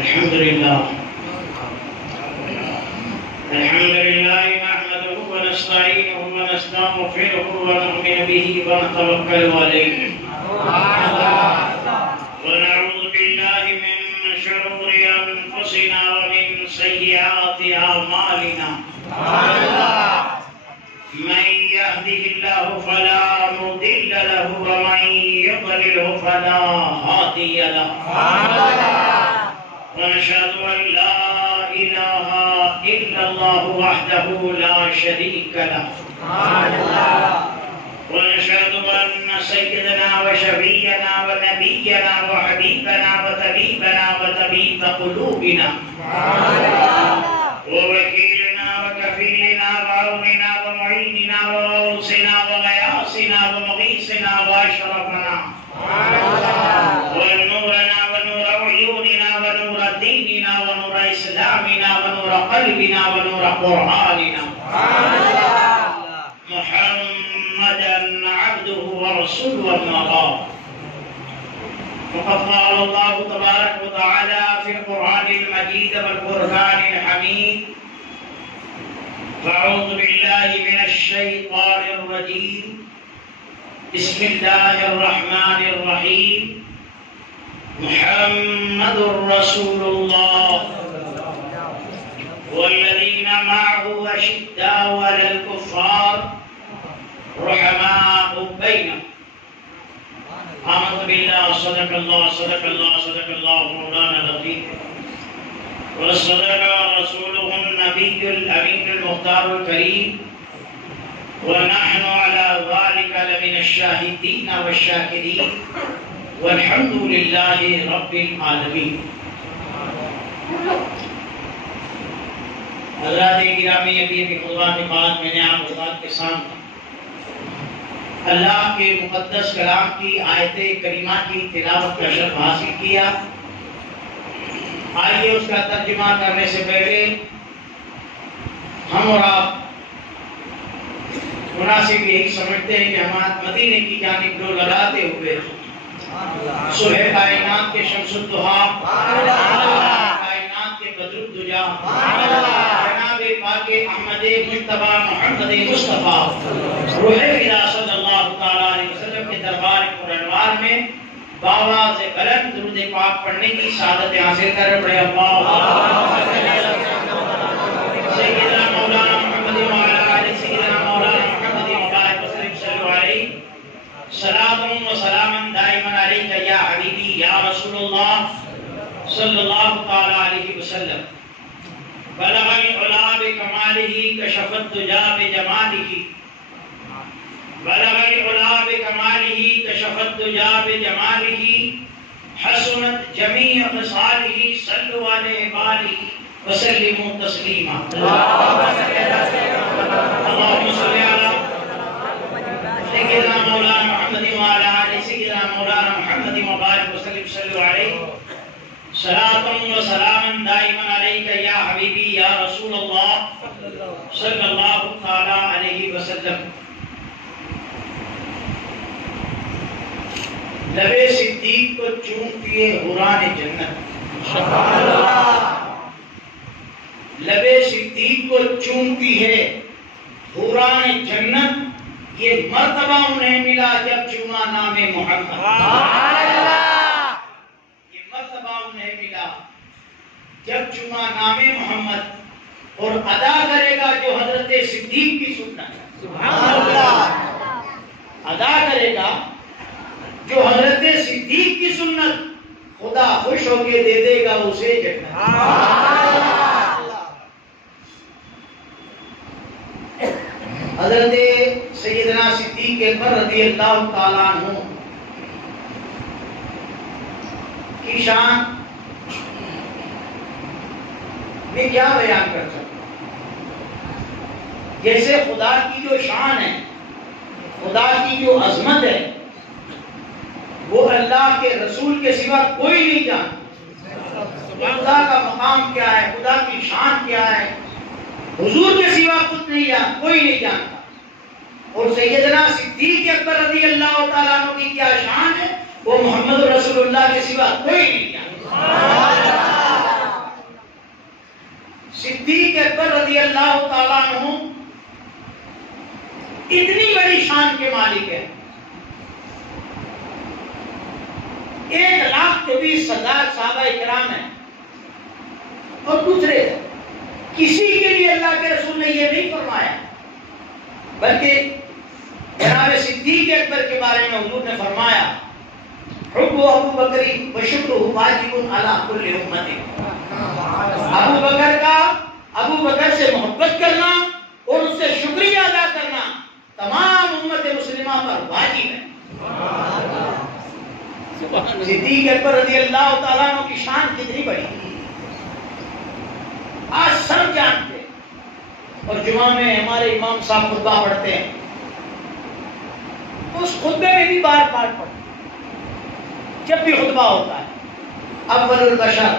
الحمد لله نحمده ونستعينه ونستغفره ونؤمن به ونتوكل عليه ونعوذ بالله من شرور أنفسنا ومن سيئات أعمالنا من يهده الله فلا مضل له ومن يضلله فلا هادي له ونشهد أن لا إله إلا الله وحده لا شريك له ونشهد أن سيدنا وشفيعنا ونبينا وحبيبنا وطبيبنا وطبيب قلوبنا ووكيلنا وكفيلنا وعوننا ومعيننا وغوثنا وغياثنا ومغيثنا وأشرفنا ونورنا ونور عيوننا ونور ديننا ونور إسلامنا ونور قلبنا ونور قرآننا محمدا عبده ورسوله أما بعد فقد قال الله تبارك وتعالى في القرآن المجيد والقرآن الحميد فأعوذ بالله من الشيطان الرجيم بسم الله الرحمن الرحيم محمد رسول الله والذين معه أشداء على الكفار رحماء بينهم آمنت بالله صدق الله مولانا العظيم وصدق رسوله النبي الأمين المختار الكريم ونحن على ذلك لمن الشاهدين والشاكرين والحمد لله رب العالمين. حضرات گرامی، ابھی خطبہ کے بعد میں نے آپ حضرات کے سامنے اللہ کے مقدس کلام کی آیت کریمہ کی تلاوت کا شرف حاصل کیا. آئیے اس کا ترجمہ کرنے سے پہلے ہم اور آپ مناسب یہی سمجھتے ہیں کہ ہم مدینے کی جانب رو لگاتے ہوئے صبح کائنات کے شمس الضحیٰ، کائنات کے بدر الدجا، جناب پاک احمد مجتبی محمد مصطفیٰ روح فدا صلی اللہ تعالیٰ علیہ وسلم کے دربار پرانوار میں باواز بلند درود پاک پڑھنے کی سعادت حاصل کر پڑے. سیدنا مولانا محمد وعلی آل سیدنا مولانا محمد وبارک وسلم صلی علیہ صلاۃ و سلام دائما علیک یا حبیبی یا رسول اللہ صلی اللہ تعالی علیہ وسلم. بلغ العلا بکمالہ کشف الدجا بجمالہ، بلغ العلا بکمالہ کشف الدجا بجمالہ، حسنت جمیع خصالہ صلوا علیہ وآلہ وسلموا تسلیما. اللهم صل علی سیدنا مولانا محمد وعلی آل سیدنا مولانا محمد وبارک وسلم صلی علیہ صلاۃ و سلام دائما علیک یا حبیبی یا رسول اللہ صلی اللہ تعالی علیہ وسلم. لب صدیق کو چومتی ہے حوران جنت، لب صدیق کو چومتی ہے حوران جنت. یہ مرتبہ انہیں ملا جب چوما نام محمد، یہ مرتبہ انہیں ملا جب چوما نام محمد. اور ادا کرے گا جو حضرت صدیق کی سنت، ادا کرے گا جو حضرت صدیق کی سنت، خدا خوش ہو کے دے دے گا اسے جنت. حضرت سیدنا صدیق اکبر رضی اللہ تعالیٰ عنہ کی شان میں کیا بیان کر سکتا ہوں. جیسے خدا کی جو شان ہے، خدا کی جو عظمت ہے، وہ اللہ کے رسول کے سوا کوئی نہیں جانتا. خدا کا مقام کیا ہے، خدا کی شان کیا ہے، حضور کے سوا خود نہیں جانتا، کوئی نہیں جانتا. اور سیدنا صدیق اکبر رضی اللہ تعالیٰ عنہ کی کیا شان ہے، وہ محمد رسول اللہ کے سوا کوئی نہیں جانتا. اکبر رضی اللہ تعالیٰ عنہ اتنی بڑی شان کے مالک ہیں، 1,24,000 صحابہ کرام ہیں، اور دوسرے کسی کے لیے اللہ کے رسول نے یہ نہیں فرمایا، بلکہ جناب صدیق اکبر کے بارے میں حضور نے فرمایا حب ابو بکری وشکرہ واجب علی کل امت، ابو بکر سے محبت کرنا اور اس سے شکریہ ادا کرنا تمام امت مسلمہ پر واجب ہے۔ صدیق اکبر رضی اللہ تعالیٰ عنہ کی شان کتنی بڑی آج سب جانتے ہیں، اور جمعہ میں ہمارے امام صاحب خطبہ پڑھتے ہیں تو اس خطبے میں بھی بار بار پڑھتے ہیں، جب بھی خطبہ ہوتا ہے اول البشر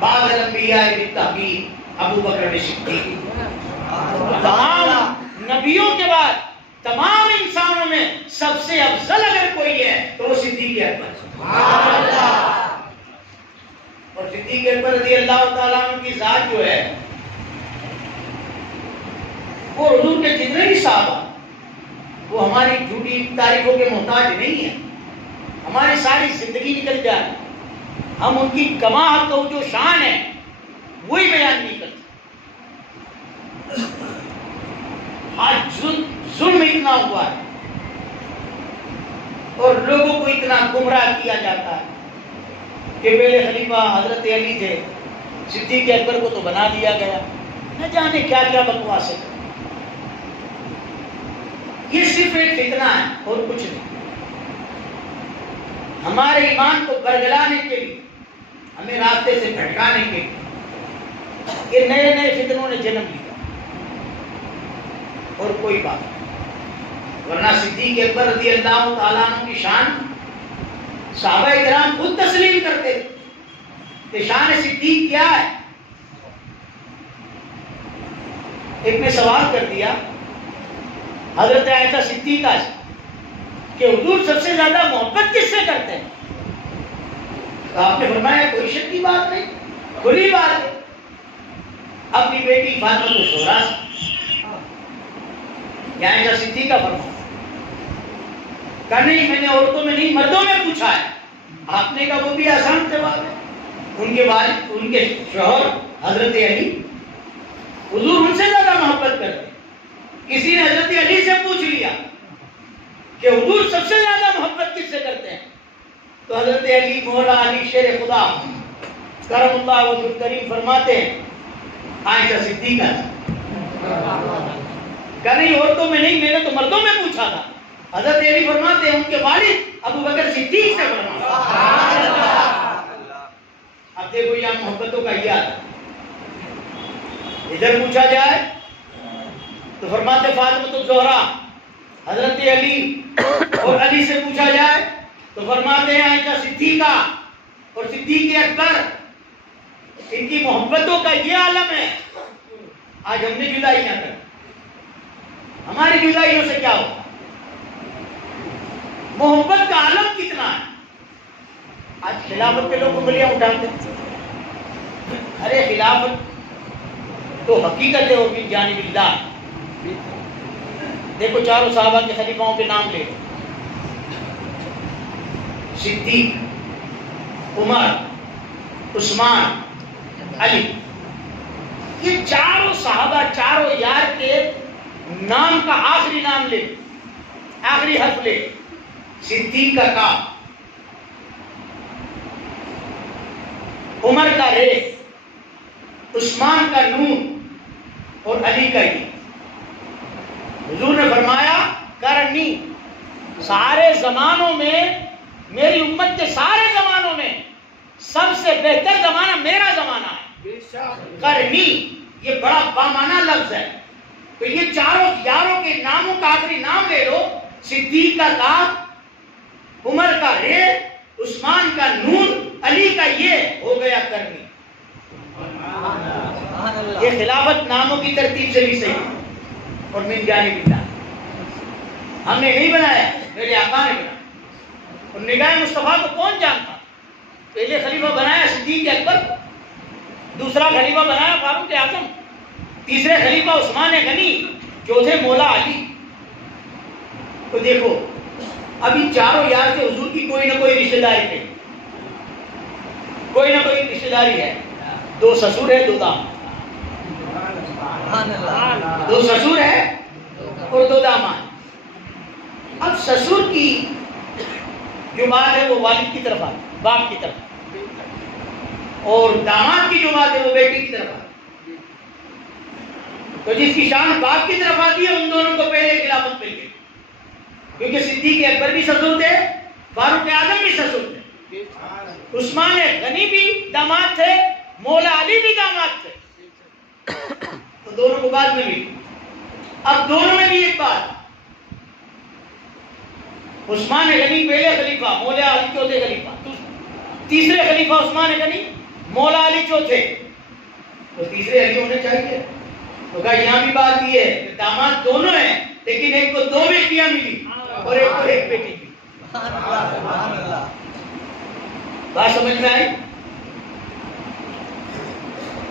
بعد الانبیاء بالتحقیق ابو بکر صدیق، تمام نبیوں کے بعد تمام انسانوں میں سب سے افضل اگر کوئی ہے تو وہ صدیق اکبر، اور صدیق اکبر رضی اللہ تعالیٰ عنہ کی ذات جو ہے وہ حضور کے جتنے بھی صحابہ وہ ہماری جھوٹی تعریفوں کے محتاج نہیں ہیں، ہماری ساری زندگی نکل جائے ہم ان کی کما حق جو شان ہے وہی بیان نہیں کرتے۔ آج ظلم اتنا ہوا ہے اور لوگوں کو اتنا گمراہ کیا جاتا ہے کہ پہلے خلیفہ حضرت علی تھے، صدیق اکبر کو تو بنا دیا گیا، نہ جانے کیا کیا بکواس ہے۔ یہ صرف ایک فتنہ ہے اور کچھ نہیں، ہمارے ایمان کو برگلانے کے لیے، ہمیں راستے سے بھٹکانے کے لیے یہ نئے نئے فتنوں نے جنم لیا اور کوئی بات نہیں، ورنہ صدیق اکبر رضی اللہ تعالیٰ عنہ کی شان صحابہ کرام خود تسلیم کرتے تھے کہ شان صدیق کیا ہے۔ ایک نے سوال کر دیا حضرت عائشہ صدیقہ سے کہ حضور سب سے زیادہ محبت کس سے کرتے ہیں؟ تو آپ نے فرمایا کوئی شک کی بات نہیں، کھلی بات ہے، اپنی بیٹی فاطمہ الزہرا سے، یا عائشہ صدیقہ فرمایا کہ نہیں میں نے عورتوں میں نہیں مردوں میں پوچھا ہے۔ آپ نے کہا وہ بھی آسان جواب ہے، ان کے والد ان کے شوہر حضرت علی حضور ان سے زیادہ محبت کرتے۔ کسی نے حضرت علی سے پوچھ لیا کہ حضور سب سے زیادہ محبت کس سے کرتے ہیں؟ تو حضرت علی مولا علی شیر خدا کرم اللہ وجہ کریم فرماتے ہیں عائشہ صدیقہ کہ نہیں عورتوں میں نہیں میں نے تو مردوں میں پوچھا تھا۔ حضرت علی فرماتے ہیں ان کے والد ابو بکر صدیق سے فرماتے۔ اب دیکھو یہاں محبتوں کا یاد ادھر پوچھا جائے تو فرماتے فاطمہ الزہرا حضرت علی، اور علی سے پوچھا جائے تو فرماتے ہیں عائشہ صدیقہ اور صدیق اکبر۔ ان کی محبتوں کا یہ عالم ہے۔ آج ہم نے جدائی نہ کر، ہماری جدائیوں سے کیا ہوگا؟ محبت کا عالم کتنا ہے۔ آج خلافت کے لوگ انگلیاں اٹھاتے ہیں، ارے خلافت تو حقیقت ہے اور بھی جانب اللہ۔ دیکھو چاروں صحابہ کے خلیفاؤں کے نام لے، صدیق، عمر، عثمان، علی، یہ چاروں صحابہ چاروں یار کے نام کا آخری نام لے، آخری حرف لے، صدیق کا کاف، عمر کا رے، عثمان کا نون اور علی کا ای۔ حضور نے فرمایا کرنی سارے زمانوں میں، میری امت کے سارے زمانوں میں سب سے بہتر زمانہ میرا زمانہ ہے۔ کرنی یہ بڑا بامانہ لفظ ہے، تو یہ چاروں یاروں کے ناموں کا آخری نام لے لو، صدیق کا کاف، عمر کا رے، عثمان کا نون، علی کا یہ ہو گیا کرنی۔ یہ خلافت ناموں کی ترتیب سے بھی صحیح ہے اور من جانب اللہ، ہم نے نہیں بنایا، میرے آقا نے بنایا۔ اور نگاہ مصطفیٰ کو کون جانتا؟ پہلے خلیفہ بنایا صدیق اکبر، دوسرا خلیفہ بنایا فاروق اعظم، تیسرے خلیفہ عثمان غنی، چوتھے مولا علی۔ تو دیکھو ابھی چاروں یار سے حضور کی کوئی نہ کوئی رشتہ داری ہے، کوئی نہ کوئی رشتہ داری ہے۔ دو سسر ہے، دو داماد، دو سسر ہے اور دو داماد۔ اب سسر کی جو بات ہے وہ والد کی طرف آتی، باپ کی طرف، اور داماد کی جو بات ہے وہ بیٹی کی طرف آتی۔ تو جس کی شان باپ کی طرف آتی ہے ان دونوں کو پہلے خلافت مل گئی، کیونکہ صدیق اکبر بھی سسر تھے، فاروق اعظم بھی سسر تھے، عثمان غنی بھی داماد تھے، مولا علی بھی داماد تھے، تو دونوں کو بعد میں ملی۔ اب دونوں میں بھی ایک بات، عثمان غنی پہلے خلیفہ، مولا علی چوتھے خلیفہ، تیسرے خلیفہ عثمان غنی، مولا علی چوتھے، تو تیسرے علی ہونے چاہیے۔ تو کہا یہاں بھی بات یہ ہے کہ داماد دونوں ہیں، لیکن ایک کو دو بیٹیاں ملی اور ایک کو ایک بیٹی ملی۔ بات سمجھ میں آئی؟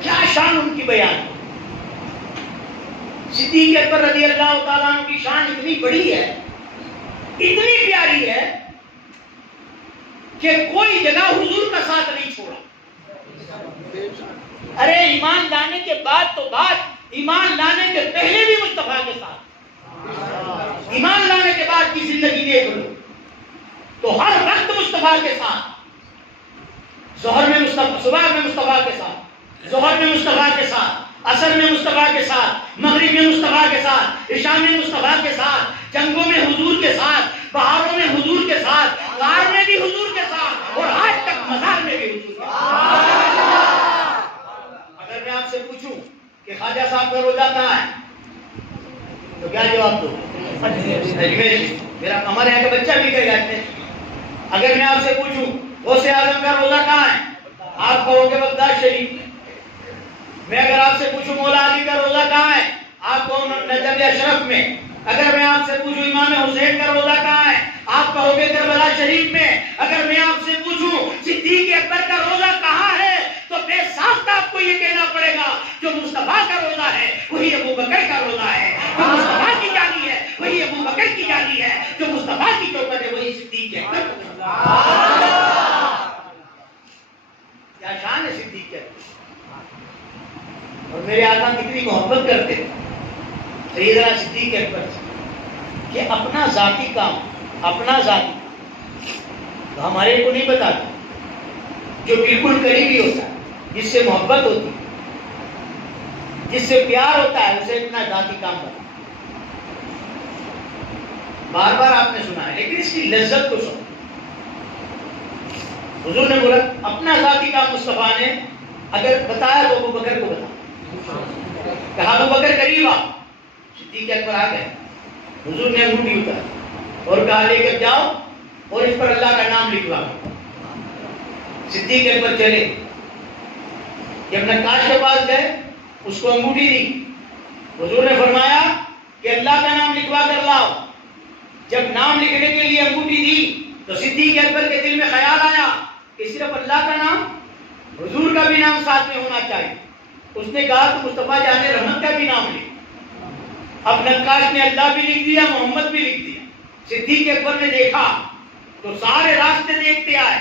کیا شان ان کی بیان۔ صدیق اکبر رضی اللہ تعالیٰ عنہ کی شان اتنی بڑی ہے، اتنی پیاری ہے کہ کوئی جگہ حضور کا ساتھ نہیں چھوڑا۔ ارے ایمان لانے کے بعد تو بات، ایمان لانے کے پہلے بھی مصطفیٰ کے ساتھ، ایمان لانے کے بعد کی زندگی دیکھ لو تو ہر وقت مصطفیٰ کے ساتھ، ظہر میں مصطفیٰ، صبح میں مصطفیٰ کے ساتھ، ظہر میں مصطفیٰ کے ساتھ، عصر میں مصطفیٰ کے ساتھ، مغرب میں مصطفیٰ کے ساتھ، عشاء میں مصطفیٰ کے ساتھ، جنگوں میں حضور کے ساتھ، بہاروں میں حضور کے ساتھ، غار میں بھی حضور کے ساتھ، اور آج تک مزار میں بھی حضور کے ساتھ۔ اگر میں آپ سے پوچھوں کہ خواجہ صاحب کا روزہ کہاں ہے تو کیا جواب دو؟ میرا ہمارے یہاں کا بچہ بھی کہے گا۔ اگر میں آپ سے پوچھوں غوث اعظم کا روزہ کہاں ہے آپ کہو گے بغداد شریف میں۔ میں اگر آپ سے پوچھوں مولا علی کا روزہ کہاں ہے آپ کہو نجف اشرف میں۔ اگر میں آپ سے پوچھوں امام حسین کا روزہ کہاں ہے آپ کہو گے کربلا شریف میں۔ اگر میں آپ سے پوچھوں صدیق اکبر کا روزہ کہاں ہے تو بے ساختہ آپ کو یہ کہنا پڑے گا جو مصطفیٰ کا روزہ ہے وہی ابو بکر کا روزہ ہے، جو مصطفیٰ کی جانی ہے وہی ابو بکر کی جانی ہے، جو مصطفیٰ کی چوکٹ ہے وہی صدیق اکبر۔ کیا شان ہے صدیق اکبر، اور میرے آقا کتنی محبت کرتے ہیں سیدنا صدیق اکبر سے کہ اپنا ذاتی کام، اپنا ذاتی تو ہمارے کو نہیں بتاتا، جو بالکل قریبی ہوتا ہے، جس سے محبت ہوتی ہے، جس سے پیار ہوتا ہے، اسے اپنا ذاتی کام بتا۔ بار بار آپ نے سنا ہے لیکن اس کی لذت کو سنو۔ حضور نے بولا اپنا ذاتی کام مصطفیٰ نے اگر بتایا تو ابو بکر کو بتا، کہا ابو بکر قریب آ، صدیق اکبر آ گئے، حضور نے انگوٹھی اتاری اور کہا لے کر جاؤ اور اس پر اللہ کا نام لکھوا۔ صدیق اکبر چلے، جب نقاش کے پاس گئے اس کو انگوٹھی دی، حضور نے فرمایا کہ اللہ کا نام لکھوا کر لاؤ۔ جب نام لکھنے کے لیے انگوٹھی دی تو صدیق اکبر کے دل میں خیال آیا کہ صرف اللہ کا نام، حضور کا بھی نام ساتھ میں ہونا چاہیے۔ اس نے کہا تو مصطفیٰ جان رحمت کا بھی نام لکھ۔ اب نقاش نے اللہ بھی لکھ دیا، محمد بھی لکھ دیا۔ صدیق اکبر نے دیکھا تو سارے راستے دیکھتے آئے،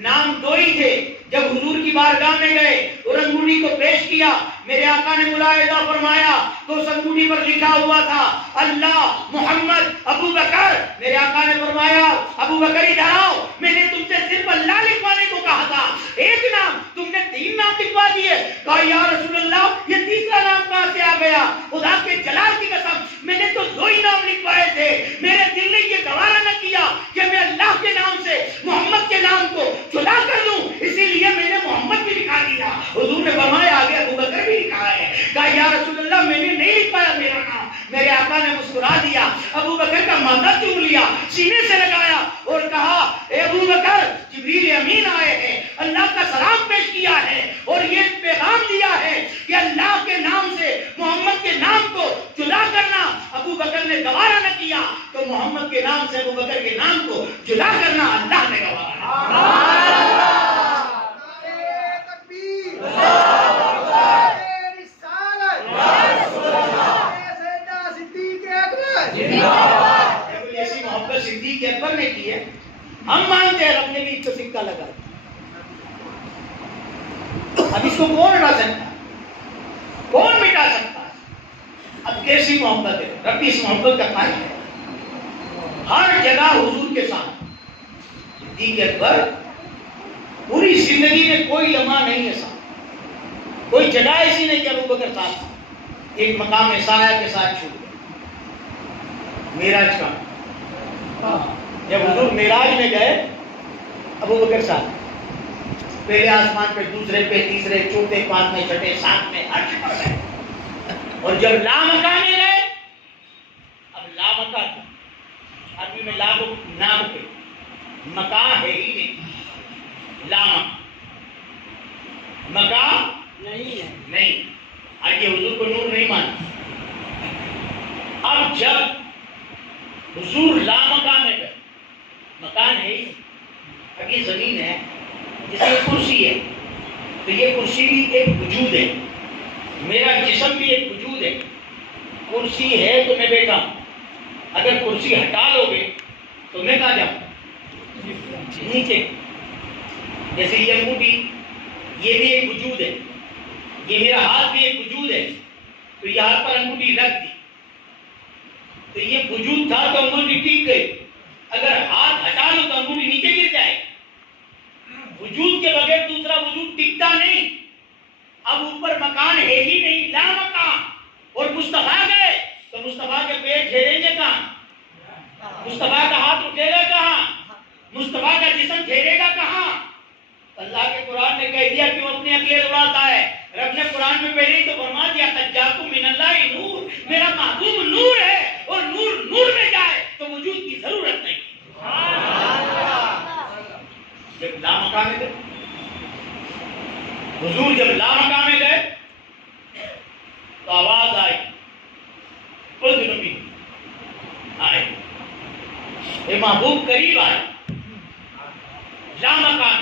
نام دو ہی تھے۔ جب حضور کی بارگاہ میں گئے اور انگوٹھی کو پیش کیا، میرے آقا نے ملاحظہ فرمایا تو اس انگوٹھی پر لکھا ہوا تھا اللہ، محمد، ابو بکر۔ میرے آقا نے فرمایا ابو بکر ادھر آؤ، میں نے تم سے صرف اللہ لکھوانے کو کہا تھا، ایک نام تم نے 3 نام لکھوا دیے۔ کہا یا رسول اللہ یہ تیسرا نام کہاں سے آ گیا؟ خدا کے جلال کی قسم میں نے تو 2 ہی نام لکھوائے تھے، میرے دل نے یہ گوارا نہ کیا کہ میں اللہ کے نام سے محمد کے نام کو جدا کر دوں، اسی لیے میں نے محمد بھی لکھا دیا۔ حضور نے فرمایا آگے ابو بکر بھی لکھا ہے۔ کہا یا رسول اللہ میں نے نہیں لکھوایا میرا نام۔ میرے آقا نے مسکرا دیا، ابو بکر کا ماتھا چوم لیا، سینے سے لگایا اور کہا اے ابو بکر جبریل امین آئے ہیں، اللہ کا سلام پیش کیا ہے اور یہ پیغام دیا ہے کہ اللہ کے نام سے محمد کے نام کو جدا کرنا ابو بکر نے گوارا نہ کیا، تو محمد کے نام سے ابو بکر کے نام کو جدا کرنا اللہ نے گوارا۔ اب اس کو کون ہٹا سکتا ہے؟ کون مٹا سکتا ہے؟ اب کیسی محبت ہے؟ رب اس محبت کا قائل ہے ہر جگہ حضور کے ساتھ. صدیق اکبر پوری زندگی میں کوئی لمحہ نہیں ایسا، کوئی جگہ ایسی نہیں کہ ابو بکر ساتھ تھا. ایک مقام ایسا آیا کے ساتھ چھوٹ گیا، معراج کا. جب حضور معراج میں گئے ابو بکر ساتھ، پہلے آسمان پہ، دوسرے پہ، تیسرے، چوتھے، پانچویں، چھٹے، ساتویں، عرش پر گئے. اور جب لامکان میں گئے، اب لامکان عربی میں لا کو نام پہ مکان ہے ہی نہیں، لامکان مکان نہیں. آگے حضور کو نور نہیں مانا. اب جب حضور لامکان میں گئے، مکان ہے ہی نہیں، اب یہ زمین ہے، جس میں کرسی ہے، تو یہ کرسی بھی ایک وجود ہے، میرا جسم بھی ایک وجود ہے. کرسی ہے تو میں بیٹھا ہوں، اگر کرسی ہٹا لو گے تو میں کہاں جاؤں؟ نیچے. جیسے یہ انگوٹھی، یہ بھی ایک وجود ہے، یہ میرا ہاتھ بھی ایک وجود ہے، تو یہاں پر انگوٹھی رکھ دی تو یہ وجود تھا تو انگوٹھی ٹک گئی. اگر ہاتھ ہٹا لو تو انگوٹھی نیچے گر جائے. وجود کے بغیر دوسرا وجود ٹکتا نہیں. اب اوپر مکان ہے ہی نہیں، لا مکان. اور مصطفیٰ گئے تو مصطفیٰ کے پیٹ ٹھہریں گے کہاں؟ مصطفیٰ کا ہاتھ اٹھے گا کہاں؟ مصطفیٰ کا جسم ٹھہرے گا کہاں؟ اللہ کے قرآن نے کہہ دیا کیوں اپنی عقلیں اڑاتا ہے. رب نے قرآن میں پہلے ہی تو فرما دیا قد جاءکم من اللہ نور، میرا محبوب نور ہے، اور نور نور میں جائے تو وجود کی ضرورت نہیں. جب لامکان میں گئے حضور، جب لامکان میں گئے تو آواز آئی، خود نبی آئے، اے محبوب قریب آئے. لامکان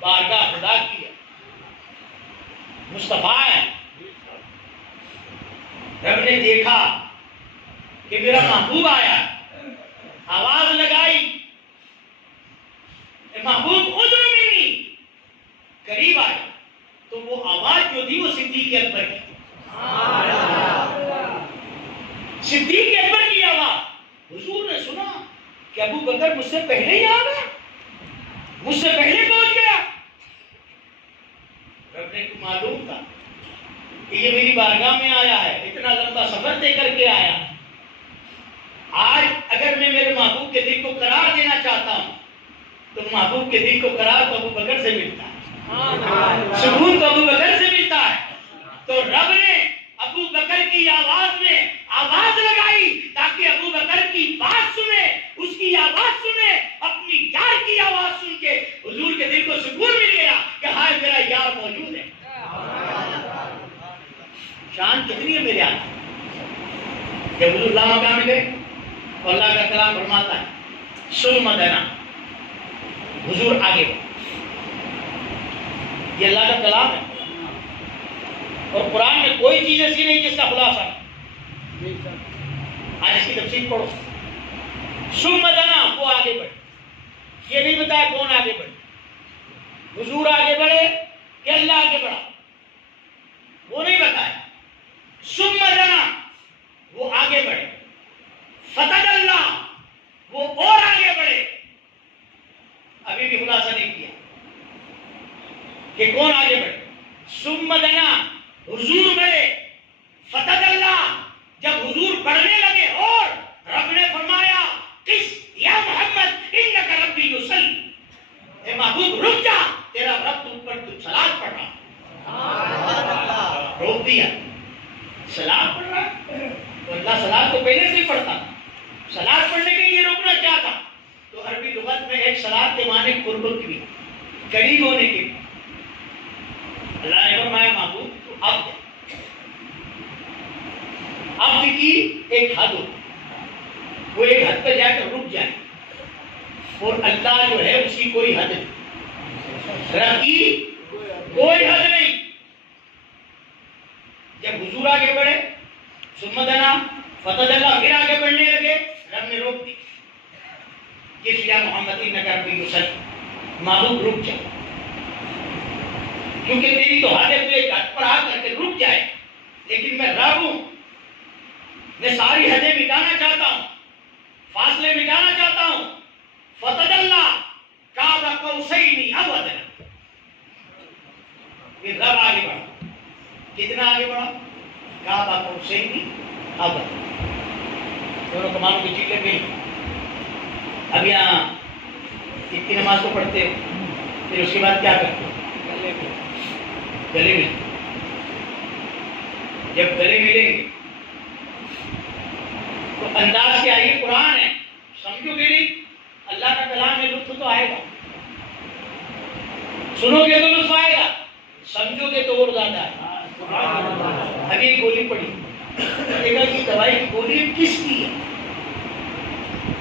بارگاہ خدا کی ہے، مصطفیٰ ہے. رب نے دیکھا کہ میرا محبوب آیا، آواز لگائی، اے محبوب ادعو منی، قریب آیا. تو وہ آواز جو تھی وہ صدیق اکبر کی، صدیق اکبر کی آواز. حضور نے سنا کہ ابو بکر مجھ سے پہلے ہی آ گیا، مجھ سے پہلے پہنچ گیا. رب نے کو معلوم تھا کہ یہ میری بارگاہ میں آیا ہے، اتنا لمبا سفر طے کر کے آیا. آج اگر میں میرے محبوب کے دل کو قرار دینا چاہتا ہوں تو محبوب کے دل کو قرار تو ابو بکر سے ملتا ہے، سکون تو ابو بکر سے ملتا ہے. تو رب نے ابو بکر کی آواز میں آواز لگائی تاکہ ابو بکر کی بات سنے، اس کی آواز سنے، اپنی یار کی آواز سن کے حضور کے دل کو سکون مل گیا کہ ہائے میرا یار موجود ہے. شان کتنی ہے میرے آقا. جب حضور لامکان میں گئے تو اللہ کا کلام فرماتا ہے ثم دنا، حضور آگے بڑھے. یہ اللہ کا کلام ہے، اور قرآن میں کوئی چیز ایسی نہیں جس کا خلاصہ. آج اس کی تفسیر پڑھو. ثم دنا، وہ آگے بڑھے. یہ نہیں بتایا کون آگے بڑھے، حضور آگے بڑھے کہ اللہ آگے بڑھا، وہ نہیں بتایا. ثم دنا، وہ آگے بڑھے. فتدلی، وہ اور آگے بڑھے. ابھی بھی خلاصہ نہیں کیا کہ کون آگے بڑھے. ثم دنا، حضور بڑھے. فتدلی، جب حضور بڑھنے لگے اور رب نے فرمایا قس یا محمد انک ربی یصلی، اے محبوب رک جا، تیرا رب تم پر صلاۃ پڑھ رہا. روک دیا، صلاۃ پڑھ رہا. تو اللہ صلاۃ تو پہلے سے ہی پڑھتا، صلاۃ پڑھنے کے لیے روکنا کیا تھا؟ تو عربی لغت میں ایک صلاۃ کے معنی قربت بھی، قریب ہونے کی. اللہ نے فرمایا محبوب تو عبد کی ایک حد ہو، وہ ایک حد پہ جا کر رک جائے، اور اللہ جو ہے اس کی کوئی حد نہیں، رب کی کوئی حد نہیں. جب حضور آگے بڑھے ثم دنا فتدلی، پھر آگے بڑھنے لگے، رب نے روک دی. قس یا محمد انک ربی یصلی، محبوب رک جا. کیونکہ تیری تو حاجت تو ایک حد پر آ کر کے رک جائے، لیکن میں رب ہوں، میں ساری حدیں مٹانا چاہتا ہوں، فاصلے مٹانا چاہتا ہوں۔ فتدلی قاب قوسین او ادنی، پھر رب آگے بڑھا، کتنا آگے بڑھا؟ قاب قوسین او ادنی، دونوں کمانوں کی چیلیں ملی۔ اب یہاں اتنی نماز کو پڑھتے ہو، پھر اس کے بعد کیا کرتے ہو؟ گلے ملتے، جب گلے ملیں گے تو انداز کیا ہے؟ قرآن ہے، سمجھو گے نہیں؟ اللہ کا کلام میں لطف تو آئے گا، سنو گے تو لطف آئے گا، سمجھو گے تو اور زیادہ ہے۔ ابھی ایک گولی پڑی، دیکھا کہ دوائی کی گولی کس کی ہے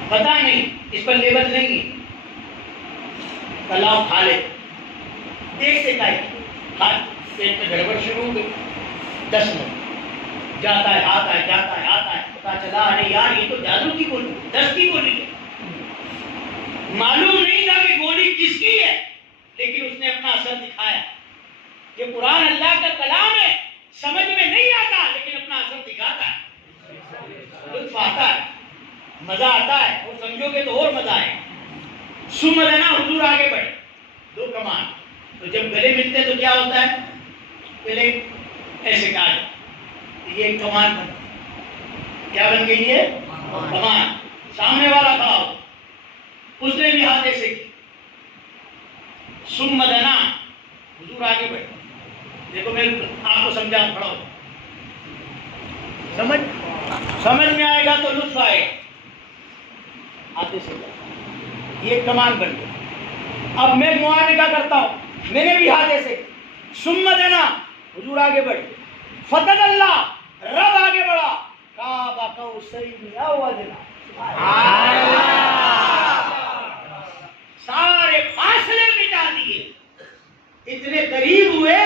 پتا نہیں، اس پر لیبل نہیں ہے، کلام کھا لے، دیکھتے ہاتھ پیٹ میں گڑبڑ شروع ہو گئی، 10 منٹ جاتا ہے آتا ہے جاتا ہے آتا ہے، پتا چلا ارے یار یہ تو جادو کی گولی، 10 کی گولی ہے۔ معلوم نہیں تھا کہ گولی کس کی ہے، لیکن اس نے اپنا اثر دکھایا۔ یہ قرآن اللہ کا کلام ہے، سمجھ میں نہیں آتا لیکن اپنا اثر دکھاتا ہے، لطف آتا ہے، مزہ آتا ہے، اور سمجھو گے تو اور مزہ آئے۔ ثم دنا، حضور آگے بڑھے، 2 کمان۔ تو جب گلے ملتے ہیں تو کیا ہوتا ہے؟ پہلے ایسے کہا، یہ ایک کمان بن، کیا بن گئی ہے؟ کمان۔ سامنے والا کھڑا ہو، اس نے بھی ہاتھ ایسے کی۔ ثم دنا، حضور آگے بڑھے، دیکھو میں آپ کو سمجھاؤں، کھڑا ہو، سمجھ میں آئے گا تو لطف آئے گا۔ آتے سے یہ کمان بن گئی۔ اب میں معاہدہ کرتا ہوں، میں نے بھی ہاتھ ایسے، ثم دنا، حضور آگے بڑھے، فتدلی، رب آگے بڑھا، قاب قوسین او ادنی، سارے فاصلے مٹا دیے، اتنے قریب ہوئے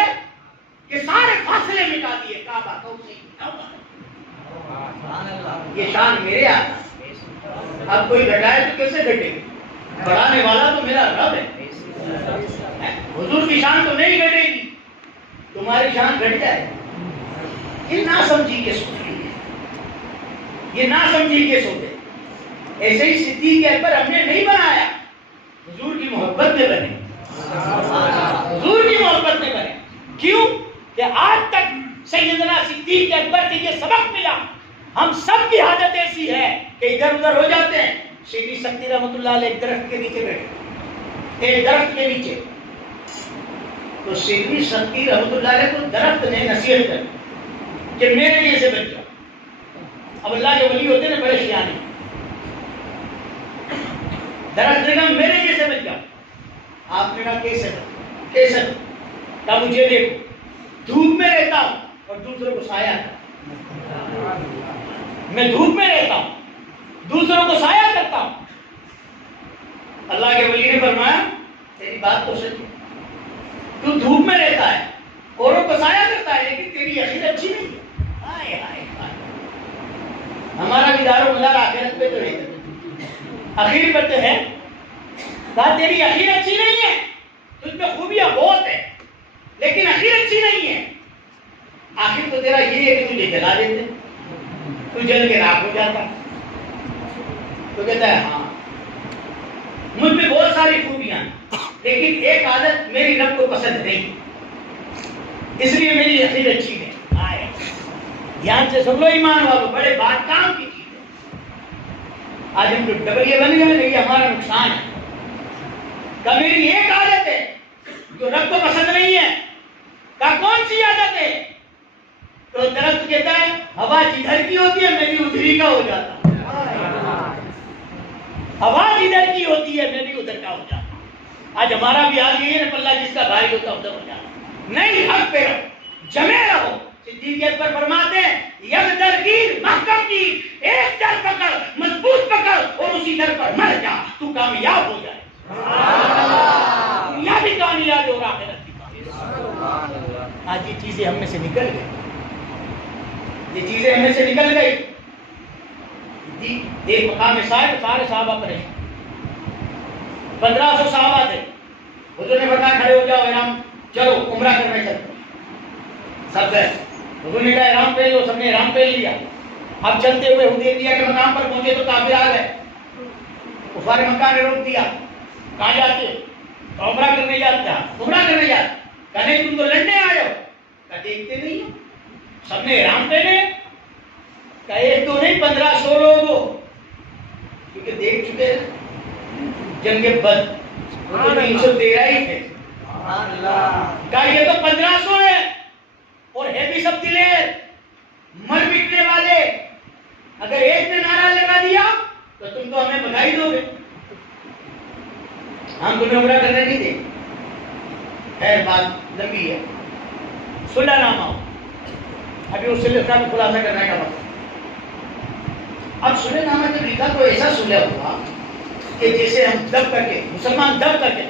کہ سارے فاصلے مٹا دیے، قاب قوسین او ادنی۔ یہ شان میرے آتا، اب کوئی گھٹائے تو کیسے گھٹے؟ بڑھانے والا تو میرا رب ہے۔ حضور کی شان تو نہیں گھٹے گی، تمہاری شان گھٹ جائے۔ یہ نہ سمجھی کے سوچی ہے، یہ نہ سمجھی کے سوچے۔ ایسے ہی صدیق اکبر ہم نے نہیں بنایا، حضور کی محبت میں بنے، حضور کی محبت میں بنے۔ کیوں کہ آج تک سیدنا صدیق اکبر سے یہ سبق ملا، ہم سب کی حاجت ایسی ہے کہ ادھر ادھر ہو جاتے ہیں۔ سیدھی سکتی رحمۃ اللہ علیہ ایک درخت کے نیچے بیٹھے، ایک درخت کے نیچے، تو سیدھی سکتی رحمۃ اللہ علیہ کو درخت نے نصیحت کر کہ میرے جیسے بن جاؤ۔ اب اللہ کے ولی ہوتے ہیں نا بڑے سیانے، درخت نے کہا میرے جیسے بن جاؤ۔ آپ نے کہا کیسے کیسے؟ کہا مجھے دیکھو، دھوپ میں رہتا ہوں اور دوسروں کو سایہ کرتا ہوں، میں دھوپ میں رہتا ہوں دوسروں کو سایہ کرتا ہوں۔ اللہ کے ولی نے فرمایا تیری بات تو سچ ہے، تو دھوپ میں رہتا ہے اوروں کو سایہ کرتا ہے، لیکن تیری عقیدت اچھی نہیں ہے۔ ہائے ہائے ہائے، ہمارا بھی دار و مدار آخرت پہ تو ہے، آخر پر تو ہے۔ کہا تیری عقیدت اچھی نہیں ہے، تجھ میں خوبیاں بہت ہے لیکن عقیدت اچھی نہیں ہے۔ آخر تو تیرا یہ ہے کہ تجھے جلا دیتے، تو جل کے راکھ ہو جاتا۔ تو کہتا ہے ہاں مجھ میں بہت ساری خوبیاں لیکن ایک عادت میری رب کو پسند نہیں، اس لیے میری عقیدت اچھی نہیں۔ آئے یہاں سے سن لو ایمان والو، بڑے بات کام کی چیز ہے۔ آج ہم جو ڈبلیے بن گئے یہ ہمارا نقصان ہے۔ کہ میری ایک عادت ہے جو رب کو پسند نہیں ہے۔ کہ کون سی عادت ہے؟ تو درخت کہتا ہے ہوا جدھر کی ہوتی ہے میں بھی ادھری کا ہو جاتا ہوں، ہوا جدھر کی ہوتی ہے میں بھی ادھر کا ہو جاتا ہوں۔ آج ہمارا بھی حال یہی ہے نا، پلہ جس کا بھاری ہوتا ادھر ہو جاتا۔ نہیں، حق پہ رہو، جمے رہو۔ صدیق اکبر فرماتے ہیں یک درگیر محکم کی، ایک در پکڑ مضبوط پکڑ اور اسی در پر مر جا، تو کامیاب ہو جائے۔ دنیا بھی کامیاب اور آخرت بھی کامیاب۔ آج یہ چیزیں ہم میں سے نکل گئی، یہ چیزیں ہم میں سے نکل گئی۔ ایک مقام صاحب سارے صحابہ پریشان، 1500 صحابہ تھے، حضور نے فرمایا کھڑے ہو جاؤ احرام چلو عمرہ کرنے چلتے سب گئے. حضور نے کہا احرام پہن لو, سب نے احرام پہن لیا. اب چلتے ہوئے حدیبیہ کے مقام پر پہنچے تو کافر آ گئے. کفار مکہ نے روک دیا, کہاں جاتے ہو؟ تو عمرہ کرنے جاتے ہیں. عمرہ کرنے جاتے کہنے تم تو لڑنے آئے ہو. کہ دیکھتے نہیں ہو سب نے احرام پہنے. کہ ایک تو نہیں 1500 لوگ ہو, کیونکہ دیکھ چکے جنگ بدر 313 ہی تھے. کہا یہ تو 1500 ہے اور ہے بھی سب دلیر مر مٹنے والے. اگر ایک نے نعرہ لگا دیا تو تم تو ہمیں بدھائی دو گے, ہم تمہیں عمرہ کرنے نہیں دیں. خیر بات لمبی ہے. صلح نامہ ہو, ابھی اس صلح کا خلاصہ کرنے کا وقت. اب صلح نامہ جب لکھا تو ایسا صلح ہوا کہ جیسے ہم دب کر کے مسلمان دب کر کے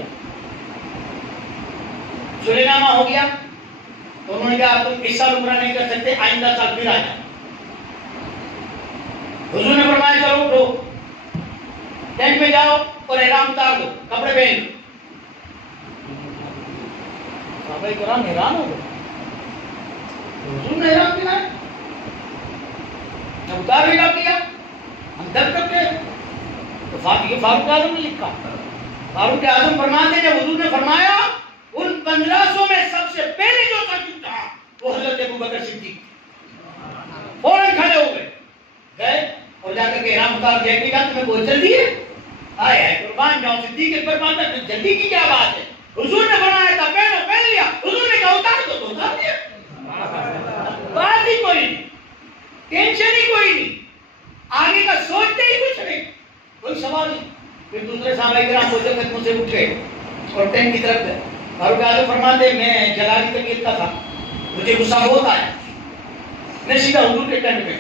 صلح نامہ ہو گیا. تو انہوں نے کہا تم اس سال عمرہ نہیں کر سکتے, آئندہ سال پھر آ جاؤ. حضور نے فرمایا چلو اٹھو, ٹینٹ میں جاؤ اور احرام اتار دو, کپڑے پہن لو. صحابہ کرام حیران ہو گئے, حضور نے احرام پہنایا, اتار بھی نہ کیا, ہم دب کرتے. تو فاروق اعظم نے لکھا, فاروق اعظم فرماتے ہیں جب حضور نے فرمایا ان 1500 میں سب سے پہلے جو ترجمہ تھا وہ حضرت ابوبکر صدیق. فوراً کھڑے ہو گئے اور جا کر کے احرام اتار دیکھنے کا تمہیں بہت جلدی ہے, آئے ہے قربان جاؤں صدیق اکبر فرماتا ہے جلدی کی کیا بات ہے. حضور نے فرمایا تھا پہنو, پہن لیا. حضور نے کہا اتار دو تو اتار دیا. بات ہی کوئی نہیں, ٹینشن ہی کوئی نہیں, آگے کا سوچتے ہی کچھ نہیں, کوئی سوال نہیں. پھر دوسرے صحابہ کرام بولتے قدموں سے اٹھے اور ٹینٹ کی طرف گئے. فاروق اعظم فرماتے میں جلالی طبیعت کا تھا, مجھے غصہ بہت آیا, میں سیدھا حضور کے ٹینٹ میں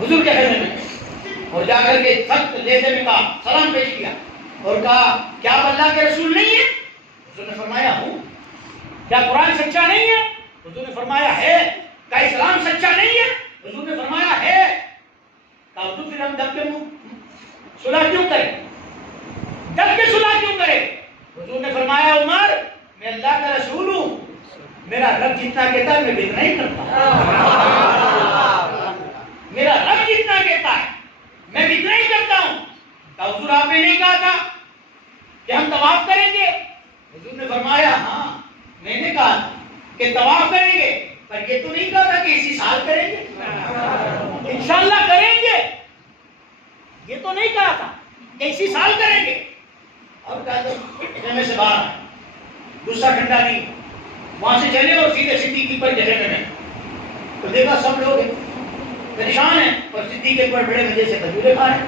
حضور کے خیمے میں اور جا کر کے سخت لہجے میں کہا, سلام پیش کیا اور کہا کیا آپ اللہ کے رسول نہیں ہیں؟ حضور نے فرمایا ہوں. کیا قرآن سچا نہیں ہے؟ حضور نے فرمایا ہے. کیا اسلام سچا نہیں ہے؟ حضور نے فرمایا ہے. کہا تو پھر ہم دب کے صلح کیوں کریں, دب کے صلح کیوں کریں؟ حضور نے فرمایا عمر میں اللہ کا رسول ہوں, میرا رب جتنا کہتا ہے میں اتنا ہی کرتا. میرا رب جتنا کہتا ہے میں اتنا ہی کرتا ہوں. حضور آپ نے نہیں کہا تھا کہ ہم طواف کریں گے؟ حضور نے فرمایا ہاں میں نے کہا کہ طواف کریں گے, پر یہ تو نہیں کہا تھا کہ اسی سال کریں گے, انشاءاللہ کریں گے. یہ تو نہیں کہا تھا کہ اسی سال کریں گے. اور کہا تو سے باہر دوسرا گھنٹہ نہیں, وہاں سے چلے اور سیدھے صدیق پر جگہ میں تو دیکھا سب لوگ پریشان ہیں اور صدیق پر بڑے مزے سے کھجورے کھا رہے ہیں.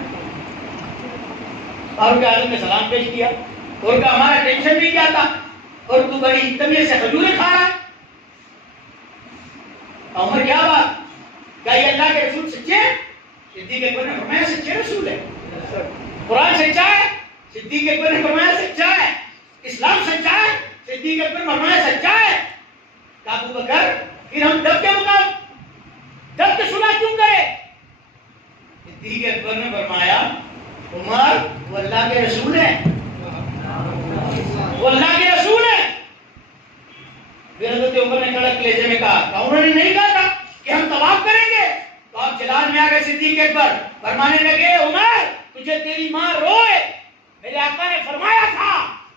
فاروق اعظم نے سلام پیش کیا اور کہا ہمارا ٹینشن نہیں جاتا اور تو بڑی طبیعت سے کھجورے کھا رہا ہے. عمر کیا بات, کیا یہ اللہ کے رسول سچے ہیں؟ صدیق اکبر نے فرمایا سچے رسول ہے. قرآن سچا ہے؟ صدیق اکبر نے فرمایا سچا ہے. اسلام سچا ہے؟ صدیق اکبر نے فرمایا سچا ہے. کہ ابو بکر پھر ہم دب کے مقام دب کے صلح کیوں کرے؟ صدیق اکبر نے فرمایا عمر وہ اللہ کے رسول ہیں, وہ اللہ کے رسول ہیں. پھر حضرت عمر نے کڑک لہجے میں کہا انہوں نے نہیں کہا تھا کہ ہم طواف کریں گے؟ تو آپ جلال میں آ گئے صدیق اکبر, فرمانے لگے عمر تجھے تیری ماں روئے, میرے آقا نے فرمایا تھا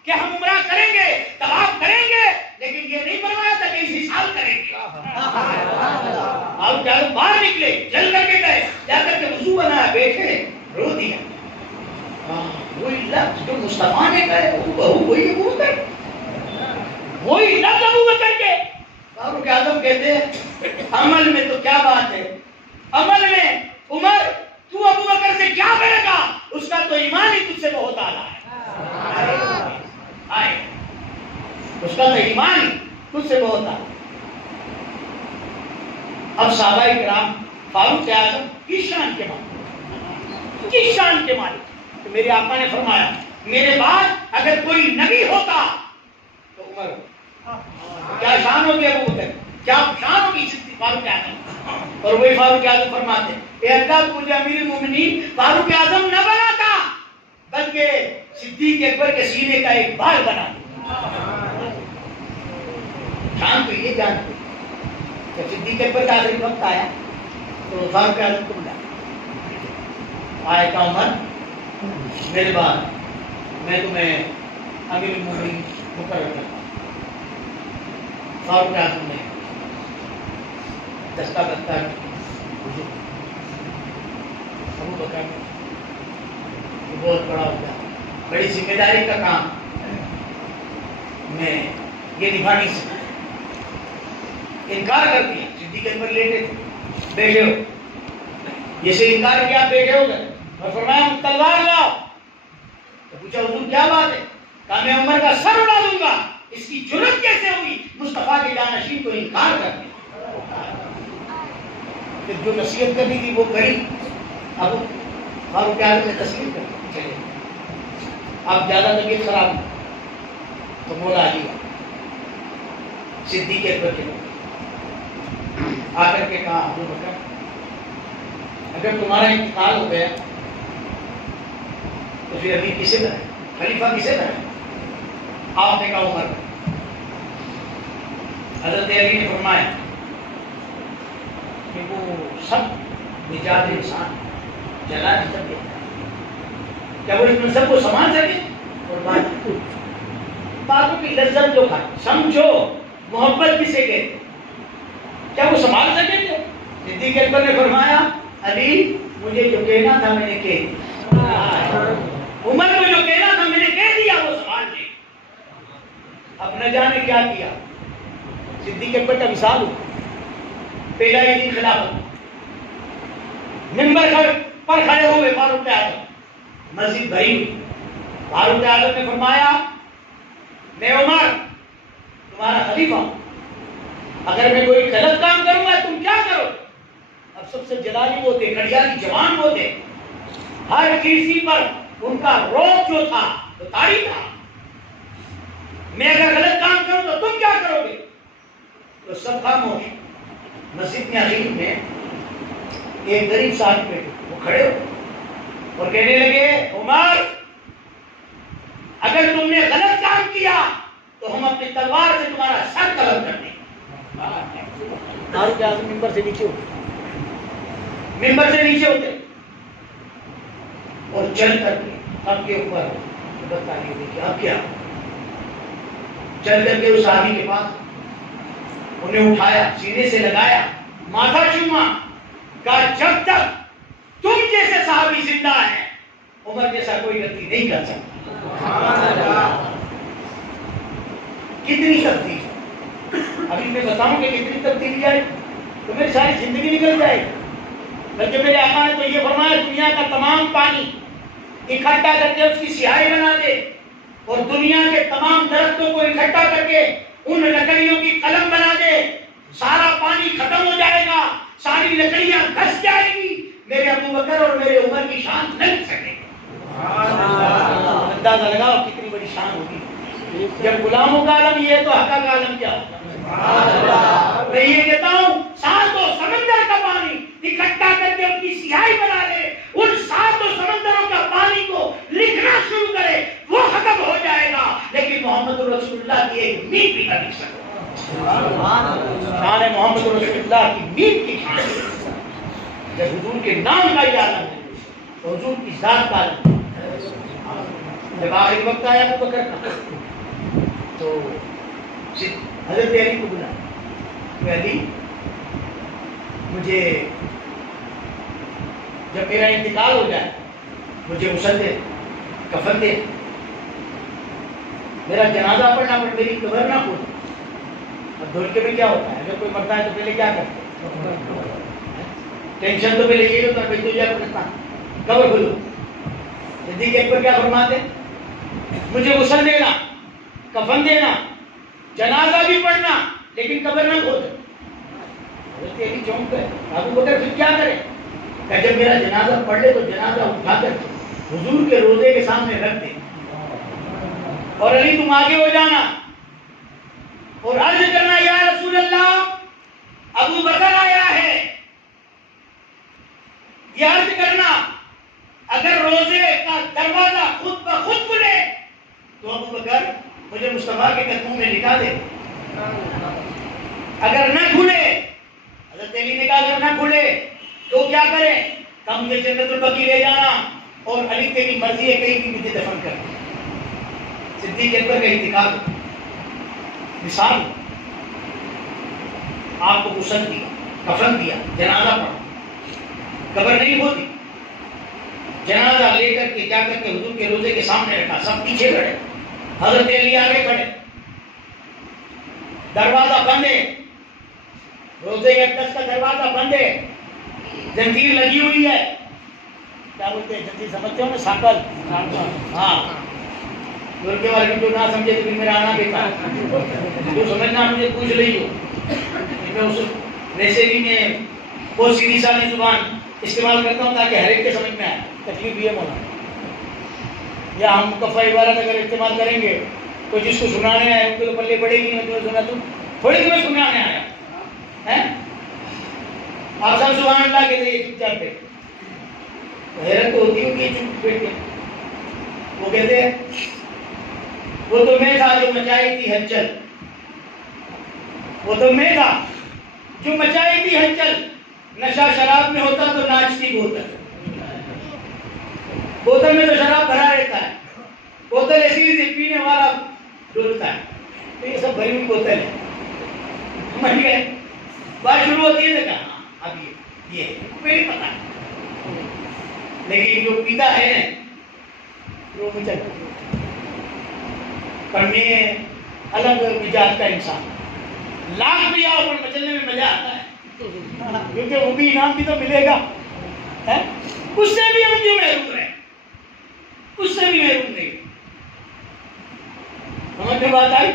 کہ ہم عمرہ کریں گے, طواف کریں گے, لیکن یہ نہیں فرمایا تھا کہ اسی سال کریں گے. آپ جب باہر نکلے جل کر کے گئے, جا کر کے وضو بنایا, بیٹھے رو دیا. وہی لفظ جو مصطفیٰ نے کہے وہ بہو وہی ابو بکر, وہی لفظ ابو بکر کے. فاروق اعظم کہتے ہیں عمل میں تو کیا بات ہے, عمل میں عمر تو ابو بکر سے کیا کرے گا, اس کا تو ایمان ہی تجھ سے بہت اعلیٰ ہے, اس کا تو ایمان ہی تجھ سے بہت اعلیٰ. اب صحابہ کرام فاروق اعظم کس شان کے مالک, کس شان کے مالک. تو میرے آقا نے فرمایا میرے بعد اگر کوئی نبی ہوتا تو عمر ہوتا. کیا شان ہوگی ابو بکر, کیا شان ہوگی فاروق اعظم. اور وہی فاروق اعظم فرماتے اے اللہ تو مجھے امیر المومنین فاروق اعظم نہ بناتا بلکہ صدیق اکبر کے سینے کا ایک بال بنا دیا. جان تو یہ جانتے جب صدیق اکبر کا آخری وقت آیا تو فاروق اعظم کو بلایا، آئے کہ عمر میرے بعد میں تمہیں امیر المومنین مقرر کرتا ہوں۔ فاروق اعظم نے دستخط کر ابو بکر یہ بہت بڑا ہوگا، بڑی ذمہ داری کا کام میں یہ نبھا نہیں سکتا، انکار کر دیا۔ صدیق اکبر لیٹے تھے، بیٹھے ہو، یہ سے انکار کیا، بیٹھے ہو گئے اور فرمایا تلوار لاؤ۔ تو پوچھا حضور کیا بات ہے؟ کہا میں عمر کا سر اڑا دوں گا، اس کی جرأت کیسے ہوئی مصطفیٰ کے جانشین کو انکار کر دیا۔ پھر جو نصیحت کرنی تھی وہ کری، اب فاروق اعظم نے تسلیم کر دی، چلے اب زیادہ طبیعت خراب ہوئی تو مولا علی صدیق اکبر کے آ کر کے کہا ابو بکر اگر تمہارا انتقال ہو گیا تو پھر ابھی کسے کا ہے، خلیفہ کسے کا ہے؟ آپ نے کہا عمر۔ حضرت علی نے فرمایا کہ وہ سب نجات انسان جلا نہیں سکے، کیا وہ اس سب کو سنبھال سکے؟ اور باتوں کی لذت جو کھائے، سمجھو محبت کسے کہتے، کیا وہ سنبھال سکیں گے؟ صدیق اکبر نے فرمایا علی مجھے جو کہنا تھا میں نے کہہ دیا، عمر کو جو کہنا تھا میں نے کہہ دیا، وہ سنبھال لے۔ اب نہ جانے کیا کیا صدیق اکبر کا مثال ہو، پہلا ہی دن خلافت ممبر پر کھڑے ہوئے فاروق اعظم، مسجد بھری ہوئی، فاروق اعظم نے فرمایا میں عمر تمہارا خلیفہ ہوں، اگر میں کوئی غلط کام کروں گا تم کیا کرو؟ اب سب سے جلالی وہ تھے، کھڑیالی جوان وہ تھے، ہر کسی پر ان کا روب جو تھا وہ طاری تھا، میں اگر غلط کام کروں تو تم کیا کرو گے؟ تو سب خاموش۔ مسجد میں عظیم میں ایک غریب صاحب بیٹھے، وہ کھڑے ہو اور کہنے لگے عمر اگر تم نے غلط کام کیا تو ہم اپنی تلوار سے تمہارا سر قلم کر دیں۔ فاروق اعظم ممبر سے نیچے ہوتے اور چل کر کے سب کے اوپر بتائیے کہ اب کیا، چل کر کے اس صحابی کے پاس انہیں اٹھایا، سینے سے لگایا، ماتھا چوما، کہا جب تک تم جیسے صحابی زندہ ہیں عمر جیسا کوئی غلطی نہیں کر سکتا۔ کتنی تبدیلی، ابھی میں بتاؤں کہ کتنی تبدیلی آئی تو میری ساری زندگی نکل جائے گی۔ بلکہ میرے آقا نے تو یہ فرمایا دنیا کا تمام پانی اکٹھا کر کے اس کی سیاہی بنا دے اور دنیا کے تمام درختوں کو اکٹھا کر کے ان لکڑیوں کی قلم بنا دے، سارا پانی ختم ہو جائے گا، ساری لکڑیاں گھس جائے گی، میرے ابو بکر اور میرے عمر کی شان نہیں سکے۔ اندازہ لگاؤ کتنی بڑی شان ہوگی۔ جب غلاموں کا عالم یہ ہے تو حقا کا عالم کیا ہوگا؟ میں یہ کہتا ہوں ساتوں سمندر کا پانی اکٹھا کر کے اپنی سیاہی بنا لے، ان ساتوں سمندروں کا پانی کو لکھنا شروع کرے، وہ ختم ہو جائے گا، لیکن محمد رسول اللہ کی ایک میم بھی نہ لکھ سکتا۔ شان محمد رسول اللہ کی میم کی شان، جب حضور کے نام کا ہی عالم ہے تو حضور کی ذات کا عالم ہے۔ جب آخری وقت آیا ابو بکر کا تو حضرت علی کو بلا کہ علی مجھے جب میرا انتقال ہو جائے مجھے غسل دے، کفن دے، میرا جنازہ پڑھنا پڑ، میری قبر نہ کھود۔ اب دھولکے میں کیا ہوتا ہے، اگر کوئی مرتا ہے تو پہلے کیا کرتے ہیں؟ ٹینشن تو پہلے یہ ہوتا ہے بھائی تو جا پڑھتا قبر کھولو۔ صدیق اکبر کیا فرماتے؟ مجھے غسل دینا، کفن دینا، جنازہ بھی پڑھنا، لیکن قبر نہ کھود۔ حضرت علی چونک گئے، ابو بکر پھر کیا کرے؟ کہ جب میرا جنازہ پڑھ لے تو جنازہ اٹھا کر حضور کے روزے کے سامنے رکھ دے، اور علی تم آگے ہو جانا اور عرض کرنا یا رسول اللہ ابو بکر آیا ہے۔ یہ عرض کرنا اگر روزے کا دروازہ خود بخود کھلے تو ابو بکر مجھے مصطفیٰ کے قدموں میں لٹا دے، اگر نہ کھلے، حضرت علی نے کہا اگر نہ کھلے تو کیا کرے؟ کم سے جنت البقیع لے جانا، اور علی تیری مرضی ہے کہیں بھی مجھے دفن کر۔ صدیق اکبر کا انتقال، مثال، آپ کو غسل دیا، کفن دیا، جنازہ پڑھا، قبر نہیں ہوتی، جنازہ لے کر کے جا کر کے حضور کے روزے کے سامنے رکھا، سب پیچھے کھڑے، حضرت علی آگے کھڑے، دروازہ بند ہے، روزے اقدس کا دروازہ بند ہے، زنجیر لگی ہوئی ہے، کیا بولتے ہیں زنجیر سمجھتے ہو نا، سانکل، ہاں، لڑکے والے جو نہ سمجھے تو پھر میرا آنا بیٹا، جو سمجھنا مجھے پوچھ رہی ہو، میں اس ویسے بھی میں بہت سیدھی سادی زبان استعمال کرتا ہوں تاکہ ہر ایک کے سمجھ میں آئے، تکلیف بھی ہے مولانا، یا ہم کفا عبارت اگر استعمال کریں گے تو جس کو سنانے آئے ان کو تو پلے پڑے گی، میں تمہیں سنا تو تھوڑی تمہیں سنانے آیا ہے، آپ سب سبحان اللہ کہتے ہیں چپ چاپ پہ، حیرت تو ہوتی ہوگی چپ بیٹھ کے، وہ کہتے ہیں وہ تو میں تھا جو مچائی تھی ہلچل، وہ تو میں تھا جو مچائی تھی ہلچل، نشہ شراب میں ہوتا تو ناچتی بوتل، بوتل میں تو شراب بھرا رہتا ہے، بوتل ایسی سے پینے والا ڈولتا ہے، تو یہ سب بھری ہوئی بوتل ہے، سمجھ گئے؟ بات شروع ہوتی ہے نا، کہاں اب یہ مجھے نہیں پتا، لیکن جو پیتا ہے وہ مجھے پر میں الگ مزاج کا انسان، لاکھ بھی آؤ پر مچلنے میں مزہ آتا ہے، کیونکہ وہ بھی انعام بھی تو ملے گا، اس سے بھی ہم کیوں محروم رہے، اس سے بھی محروم نہیں، سمجھ میں بات آئی؟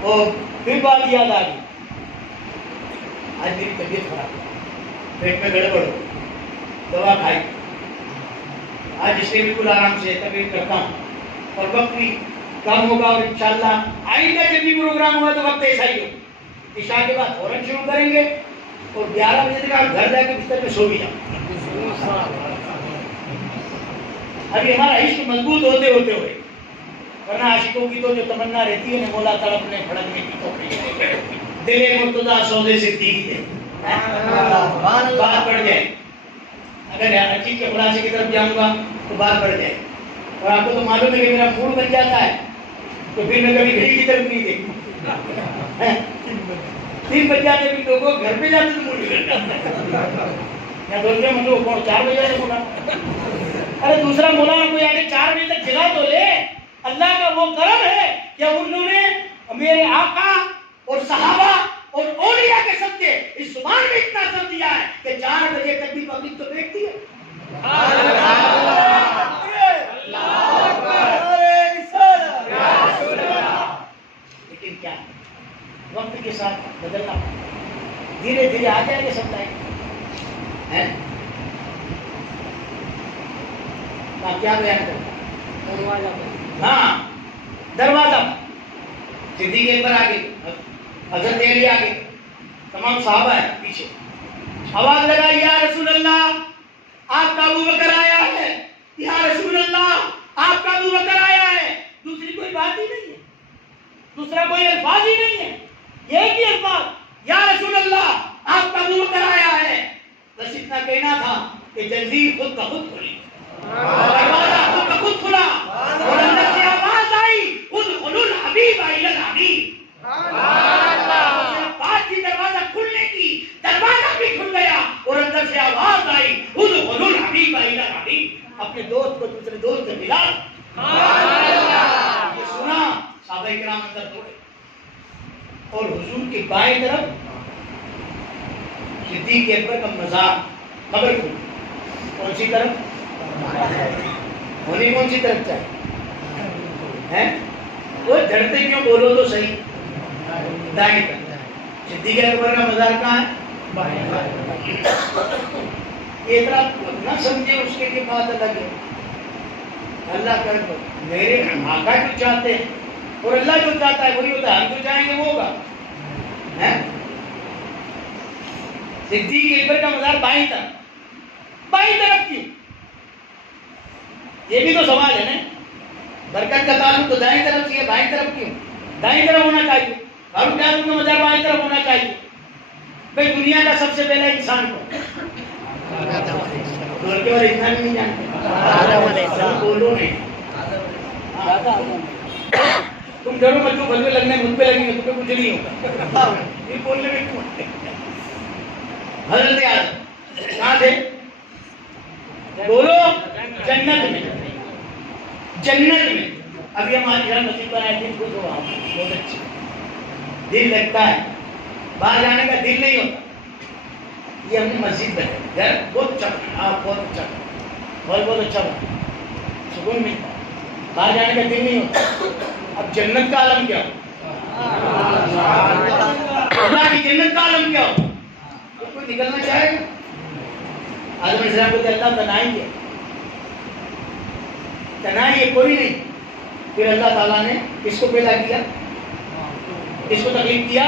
اور پھر بات یاد آ گئی، آج میری طبیعت خراب ہے، پیٹ میں گڑبڑ ہو، دوا کھائی، آج اس لیے بالکل آرام سے طبیعت کرتا ہوں، اور وقت بھی کم ہوگا، اور انشاءاللہ آئندہ جب بھی پروگرام ہوگا تو وقت ایسا ہی ہوگا، عشاء کے بعد فوراً شروع کریں گے، اور 11 بجے تک آپ گھر جا کے بستر میں سو بھی جاؤ، ابھی ہمارا عشق مضبوط ہوتے ہوئے، ورنہ عاشقوں کی تو جو تمنا رہتی ہے نا، مولا تڑپنے پھڑکنے کی تو دل مرتضیٰ سودے سے دیکھ دے، بات بڑھ جائے، اگر چیز کے خلاصے کی طرف جاؤں گا تو بات بڑھ جائے، اور آپ کو تو معلوم ہے کہ میرا موڈ بن جاتا ہے تو پھر میں کبھی گھڑی کی طرف نہیں دیکھتا، 3 بج جاتے بھی لوگوں گھر پہ جاتے تو موڈ بگڑ جاتا ہے، یا بولتے ہیں مطلب کون 4 بجے سے مولا، ارے دوسرا مولانا کوئی آگے 4 بجے تک جگا تو لے، اللہ کا وہ کرم ہے کہ انہوں نے میرے آقا اور صحابہ اور اولیاء کے صدقے اس زبان میں اتنا اثر دیا ہے کہ 4 بجے تک بھی پبلک تو دیکھتی ہے، لیکن کیا وقت کے ساتھ بدلنا دھیرے دھیرے آ جائے گا سب ٹائم، کیا بیان کرتا، ہاں دروازہ، صدیق اکبر آگے، حضرت علی آگے، تمام صحابہ ہیں پیچھے، آواز لگائی یا رسول اللہ آپ کا ابو بکر آیا ہے، یا رسول اللہ آپ کا ابو بکر آیا ہے، دوسری کوئی بات ہی نہیں ہے، دوسرا کوئی الفاظ ہی نہیں ہے، یہ ایک ہی الفاظ یا رسول اللہ آپ کا ابو بکر آیا ہے، بس اتنا کہنا تھا کہ جنزیر خود کا خود کھلی، دروازہ خود کا خود کھلا، اور اندر سے آواز آئی ادخلوا الحبیب الی الحبیب، بات تھی دروازہ کھلنے کی، دروازہ بھی کھل گیا، اور اندر سے آواز آئی ادخلوا الحبیب الی الحبیب، اپنے دوست کو دوسرے دوست سے ملا، یہ سنا صحابہ کرام اندر دوڑے، اور حضور کی بائیں طرف صدیق اکبر کا مزار قبر کھلی، کون سی طرف؟ ہونی کون سی طرف چاہیے؟ وہ دھڑتے کیوں بولو تو صحیح، دائیں طرف، صدیق اکبر کا مزار کہاں ہے؟ یہ طرح نہ سمجھے اس کے لیے بات الگ ہے، اللہ کر دو میرے آقا جو چاہتے ہیں اور اللہ جو چاہتا ہے وہی ہوتا ہے، ہم جو چاہیں گے وہ ہوگا، صدیق اکبر کا مزار بائیں طرف کیوں؟ یہ بھی تو سوال ہے نا، برکت کا تعلق تو دائیں طرف سے ہے، بائیں طرف کیوں؟ دائیں طرف ہونا چاہیے، فاروق اعظم کا مزار بائیں طرف ہونا چاہیے. بھائی دنیا کا سب سے پہلا انسان کو کے بعد اتنا بھی نہیں جانتے، بولو نہیں. تم ڈرو مت، جو بلوے لگنے مجھ پہ لگیں گے تمہیں کچھ نہیں ہوگا. یہ بولنے میں کیوں آتے؟ حضرت آدم کہاں تھے؟ بولو جنت میں. جنت میں. ابھی ہمارے گھر مسجد بنائے دل خوش ہوا، بہت اچھی، دل لگتا ہے، باہر جانے کا دل نہیں ہوتا. یہ ہم نے مسجد بنائی، گھر بہت اچھا بنا، بہت اچھا بنا، بہت اچھا بنا، سکون ملتا ہے، باہر جانے کا دل نہیں ہوتا. اب جنت کا عالم کیا ہو؟ اللہ کی جنت کا عالم کیا ہو؟ تو کوئی نکلنا چاہے گا؟ آدم علیہ السلام کو تو اللہ تنہائی ہے، تنہائی ہے، کوئی نہیں. پھر اللہ تعالیٰ نے کس کو پیدا کیا؟ کس کو تکلیف کیا؟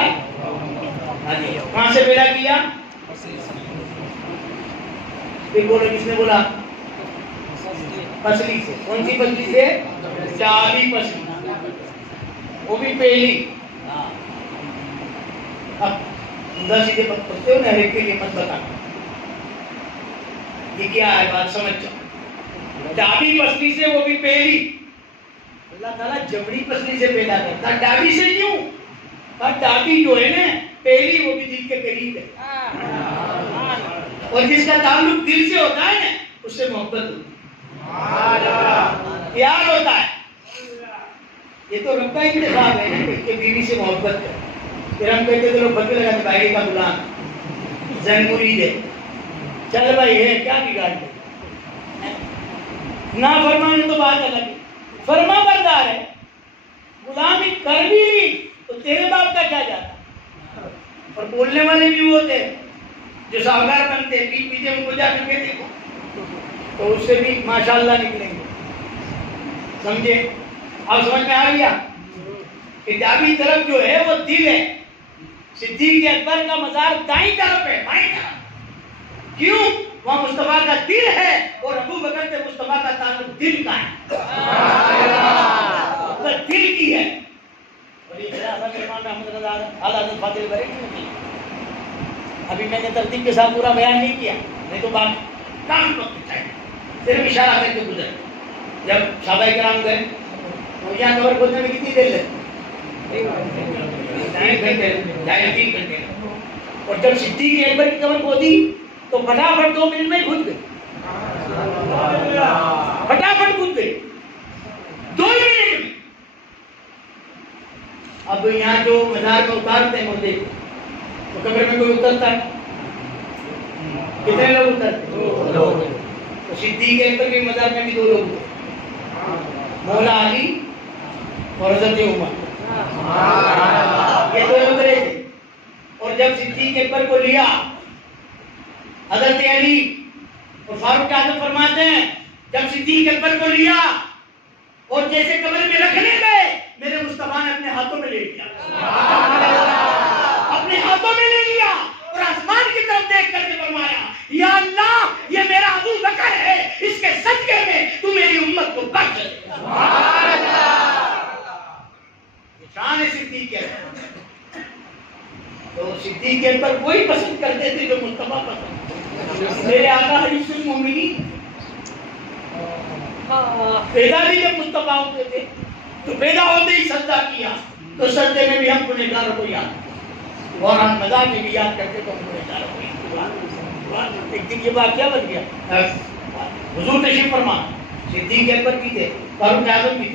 کہاں سے پیدا کیا؟ پھر بولے کس نے بولا؟ پسلی سے. کون سی پسلی سے؟ چابی پسلی، وہ بھی پہلی. اب اندر سیدھے پکتے ہو نا، ہر ایک کے لیے مت بتا یہ کیا ہے، بات سمجھ جاؤ. ڈابی پسلی سے، وہ بھی پہلی. اللہ تعالیٰ جبڑی پسلی سے پیدا کرتا. ڈابی سے کیوں؟ ڈابی جو ہے نا پہلی، وہ بھی دل کے قریب ہے، اور جس کا تعلق دل سے ہوتا ہے نا اس سے محبت ہوتی ہے، پیار ہوتا ہے. یہ تو رب کا انتخاب ہے کہ بیوی سے محبت کر. پھر ہم کہتے تھے لوگ بدلے لگاتے، بھائی کا غلام زن مرید ہے، چل بھائی ہے کیا بگاڑ دے. نہ فرمانے تو بات الگ ہے، فرما بردار ہے، غلامی کر بھی لی تو تیرے باپ کا کیا جاتا. اور بولنے والے بھی وہ ہوتے جو ساہوکار بنتے، پیچھے پیچھے ان کو جا کر کے دیکھو تو اس سے بھی ماشاءاللہ نکلیں گے. سمجھے؟ اب سمجھ میں آ گیا کہ دابی طرف جو ہے وہ دل ہے. صدیق اکبر کا مزار دائیں طرف ہے، بائیں طرف. کیوں؟ وہاں مصطفیٰ کا دل ہے، اور ابو بکر سے مصطفیٰ کا تعلق دل کا ہے، دل کی ہے. ابھی میں نے ترتیب کے ساتھ پورا بیان نہیں کیا، نہیں تو بات کافی وقت چاہیے. صرف اشارہ کر کے گزر. جب صحابہ کرام گئے تو یہاں قبر کھودنے میں کتنی دیر لگی؟ 2.5 گھنٹے. اور جب صدیق اکبر کی قبر کھودی تو فٹافٹ 2 منٹ میں کھود گئے، فٹافٹ کھود گئے 2 منٹ میں. اب یہاں جو مزار میں اتارتے ہیں مردے تو قبر میں کوئی اترتا ہے؟ کتنے لوگ اترتے؟ 2 لوگ. تو صدیق اکبر کے مزار میں بھی 2 لوگ اترے، مولا علی اور حضرت عمر. یہ 2 اترے تھے. اور جب صدیق اکبر کو لیا حضرت علی اور فاروق اعظم فرماتے ہیں جب صدیق اکبر کو لیا اور جیسے قبر میں رکھنے گئے میرے مصطفیٰ نے اپنے ہاتھوں میں لے لیا، اپنے ہاتھوں میں لے لیا اور آسمان کی طرف دیکھ کر کے فرمایا یا اللہ یہ میرا ابو بکر ہے، اس کے صدقے میں تو میری امت کو بخش دے. شان ہے صدیق اکبر. تو صدیق اکبر کوئی پسند کرتے تھے جو مصطفیٰ پسند. میرے آقا حریص المومنین پیدا بھی جب مصطفیٰ ہوتے تھے تو پیدا ہوتے ہی سجدہ کیا، تو سجدے میں بھی ہم گنہگاروں کو یاد، اور ہم مزاح میں بھی یاد کرتے تو ہم گنہگاروں کو یاد. ایک دن یہ واقعہ بن گیا، حضور تشریف فرما، صدیق اکبر بھی تھے، فاروق اعظم بھی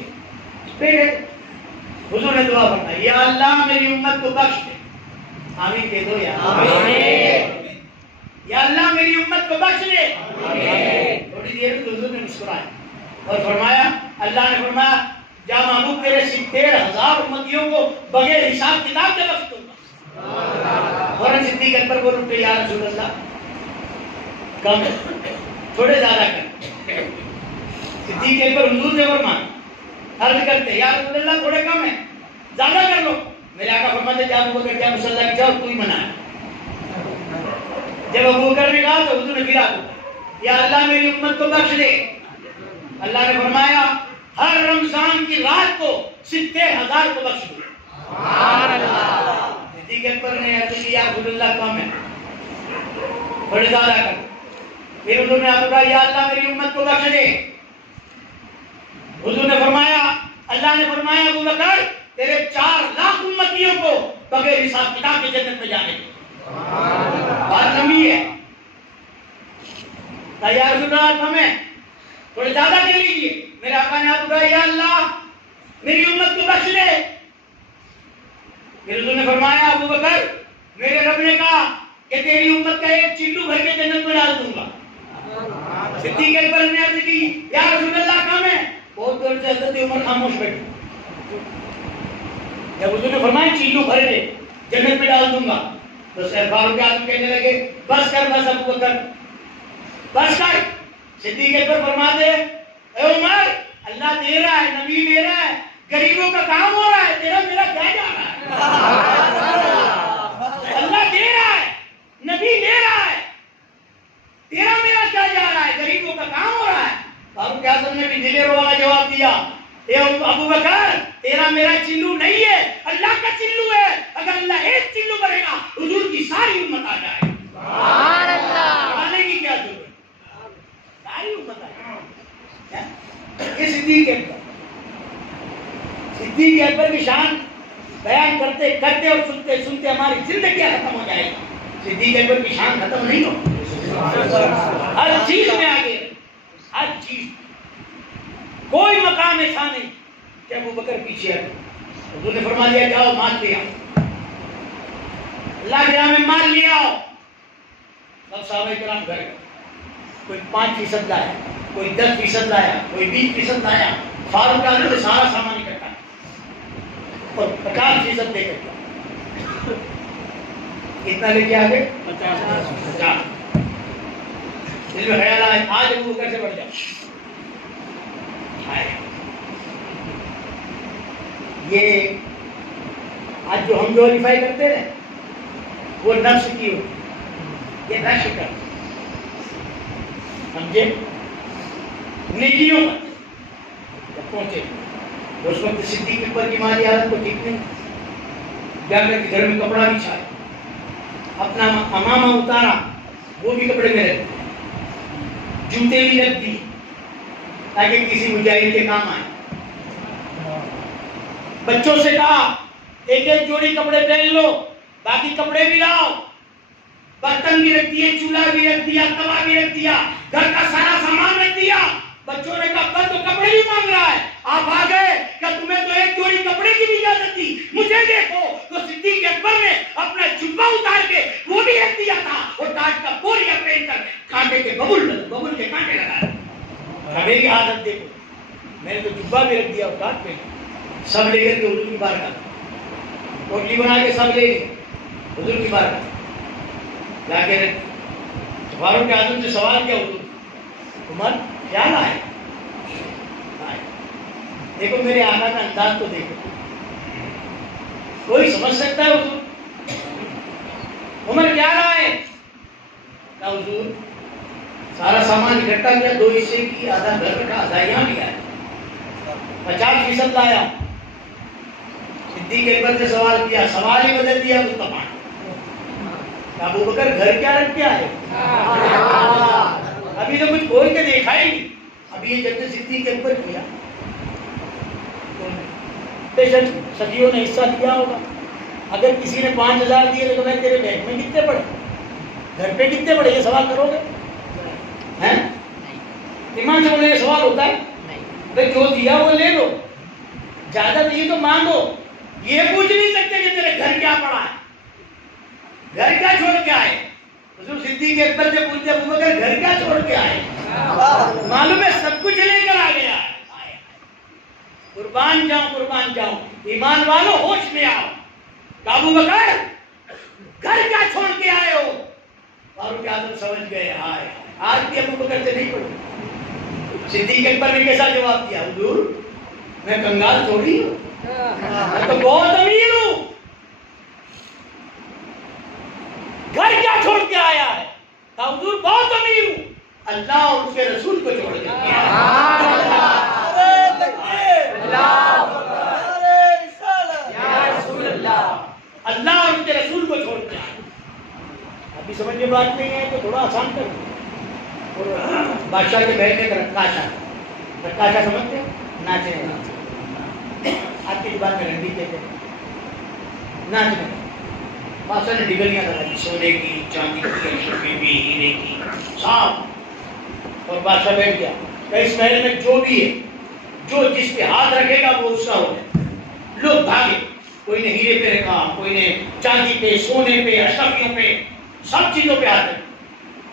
تھے. حضور نے دعا فرمائی یا اللہ میری امت کو بخش دے. آمین کہہ دو یا آمین. یا اللہ میری امت کو بخش دے. تھوڑی دیر میں حضور نے مسکرایا اور فرمایا، اللہ نے فرمایا جا محبوب تیرے 70,000 امتیوں کو بغیر حساب کتاب کے بخش دوں گا. فوراً صدیق اکبر بول اٹھے یا رسول اللہ کم ہے، تھوڑے زیادہ کر. صدیق اکبر حضور سے فرمایا، عرض کرتے یا رسول اللہ تھوڑے کم ہے، زیادہ کر لو. میرے آقا فرماتے جا ابو بکر کیا مصلی کی جاؤ تو ہی منع ہے. جب ابو بکر نے کہا تو حضور نے پھر یا اللہ میری امت کو بخش دے. اللہ نے فرمایا ہر رمضان کی رات کو 70,000 کو بخش دو. صدیق اکبر نے عرض کی یا رسول اللہ کم ہے بڑے زیادہ کر. پھر حضور نے آپ کہا یا اللہ میری امت کو بخش دے. حضور نے فرمایا اللہ نے فرمایا ابو بکر تیرے 4 لاکھ امتیوں کو بغیر حساب کتاب کے جنت میں جانے دے. بات لمبی ہے. یا رسول اللہ کم ہے تھوڑے زیادہ کر لیجیے. میرے آقا نے آپ کہا یا اللہ میری امت کو بخش دے. پھر حضور نے فرمایا ابو بکر میرے رب نے کہا کہ تیری امت کا ایک چلو بھر کے جنت میں ڈال دوں گا. صدیق اکبر نے عرض کی یا رسول اللہ کم ہے. بہت دور سے حضرت عمر خاموش بیٹھے. جب حضور نے فرمایا چلو بھر دے جنت میں ڈال دوں گا تو فاروق اعظم کہنے لگے بس کر بس ابو بکر بس کر. صدیق اکبر فرماتے اے عمر اللہ دے رہا ہے نبی دے رہا ہے غریبوں کا کام ہو رہا ہے تیرا میرا کیا جا رہا ہے. اللہ دے رہا ہے نبی دے رہا ہے تیرا میرا کیا جا رہا ہے غریبوں کا کام ہو رہا ہے. فاروق اعظم نے بھی دلیروں والا جواب دیا اے ابو بکر تیرا میرا چلو نہیں ہے اللہ کا چلو ہے. اگر اللہ ایک چلو بھرے گا حضور کی ساری امت آ جائے. سبحان اللہ. آنے کی کیا ضرورت ساری امت آ جائے. یہ صدیق اکبر صدیق اکبر کی شان بیان کرتے کرتے اور سنتے سنتے ہماری زندگیاں ختم ہو جائے گی. صدیق اکبر کی شان ختم نہیں ہو. ہر چیز میں آگے ہر چیز کوئی مقام ایسا نہیں کہ ابو بکر پیچھے ہٹے. حضور نے فرما دیا جاؤ مال لے آؤ اللہ کے راہ میں مال لے آؤ. سب صحابہ کرام گھر گئے. کوئی 5% لایا کوئی 10% لایا کوئی 20% لایا. فاروق اعظم نے سارا سامان اکٹھا اور 50% دے کر کتنا لے کے آگے 50. دل میں خیال آئے آج ابو بکر سے بڑھ جاؤ. یہ آج جو ہم گلوریفائی کرتے ہیں وہ نفس کی ہوتی. یہ نفس کا سمجھے نیکیوں پر جب پہنچے اس وقت صدیق اکبر کی مالی حالت کو ٹھیک نہیں. جا کر کے گھر میں کپڑا بھی چھایا اپنا امامہ اتارا وہ بھی کپڑے میں رکھ جوتے بھی رکھ دی تاکہ کسی مجاہد کے کام آئے. بچوں سے کہا ایک ایک جوڑی کپڑے پہن لو باقی کپڑے بھی لاؤ. برتن بھی رکھ دیے چولہا بھی رکھ دیا توا بھی رکھ دیا گھر کا سارا سامان رکھ دیا. بچوں نے کہا ابا تو کپڑے بھی مانگ رہا ہے. آپ آ گئے کہ تمہیں تو ایک جوڑی کپڑے کی بھی اجازت دی مجھے دیکھو. تو صدیق اکبر نے اپنا جبہ اتار کے وہ بھی رکھ دیا تھا اور تاج کا بوریا پہن کر کانٹے کے ببول کے کانٹے لگائے. میری عادت دیکھو میں نے تو جبہ بھی رکھ دیا اور تاج پہن سب لے کر کے حضور کی بارگاہ کوٹلی بنا کے سب لے گئے حضور کی بارگاہ لا کے فاروق اعظم سے سوال کیا حضور عمر کیا لائے. دیکھو میرے آقا کا انداز تو دیکھو کوئی سمجھ سکتا ہے حضور عمر کیا لائے. کہا حضور سارا سامان اکٹھا کیا 2 حصے کی آدھا گھر رکھا آدھا یہاں لیا 50% لایا. صدیق اکبر سے سوال کیا سوال ہی بدل دیا مصطفیٰ. ابو بکر گھر کیا رکھ کے آئے ابھی تو کچھ کھول کے دیکھا ہی نہیں. ابھی یہ جب صدیق اکبر کیا صدیوں نے حصہ دیا ہوگا. اگر کسی نے 5000 دیے تو میں تیرے بینک میں کتنے پڑے گھر پہ کتنے پڑے یہ سوال کرو گے. ایمان سے بولے یہ سوال ہوتا ہے بھائی جو دیا وہ لے لو زیادہ دیے تو مانگو. یہ پوچھ نہیں سکتے کہ تیرے گھر کیا پڑا ہے گھر کیا چھوڑ کے آئے. حضور صدیق اکبر سے پوچھتے ابو بکر گھر کیا چھوڑ کے آئے. معلوم ہے سب کچھ لے کر آ گیا. قربان جاؤں ایمان والو ہوش میں آؤ. ابو بکر گھر کیا چھوڑ کے آئے ہو. فاروق اعظم سمجھ گئے آئے آج بھی ابو بکر سے نہیں پڑھے. صدیق اکبر نے کیسا جواب دیا حضور میں کنگال تھوڑی ہوں میں تو بہت امیر ہوں. گھر کیا چھوڑ کے آیا ہے حضور بہت امیر ہوں اللہ اور اس کے رسول کو چھوڑ کے آیا. سمجھ میں بات نہیں ہے تو تھوڑا آسان کرو. اور بادشاہ کے بیٹھنے کا رکاشا سمجھتے ہیں؟ ناچنے کا. آپ کی زبان میں رنڈی کہتے ہیں. ناچنے کا. بادشاہ نے ڈگلیاں لگائی سونے کی, چاندی کی, سونے کی, ہیرے کی, سب. اور بادشاہ بیٹھ گیا. اس محل میں جو بھی ہے, جو جس پہ ہاتھ رکھے گا وہ اس کا ہو جائے. لوگ بھاگے. کوئی نے ہیرے پہ رکھا, کوئی نے چاندی پہ, سونے پہ, اشرفیوں پہ, سب چیزوں پہ ہاتھ رکھا.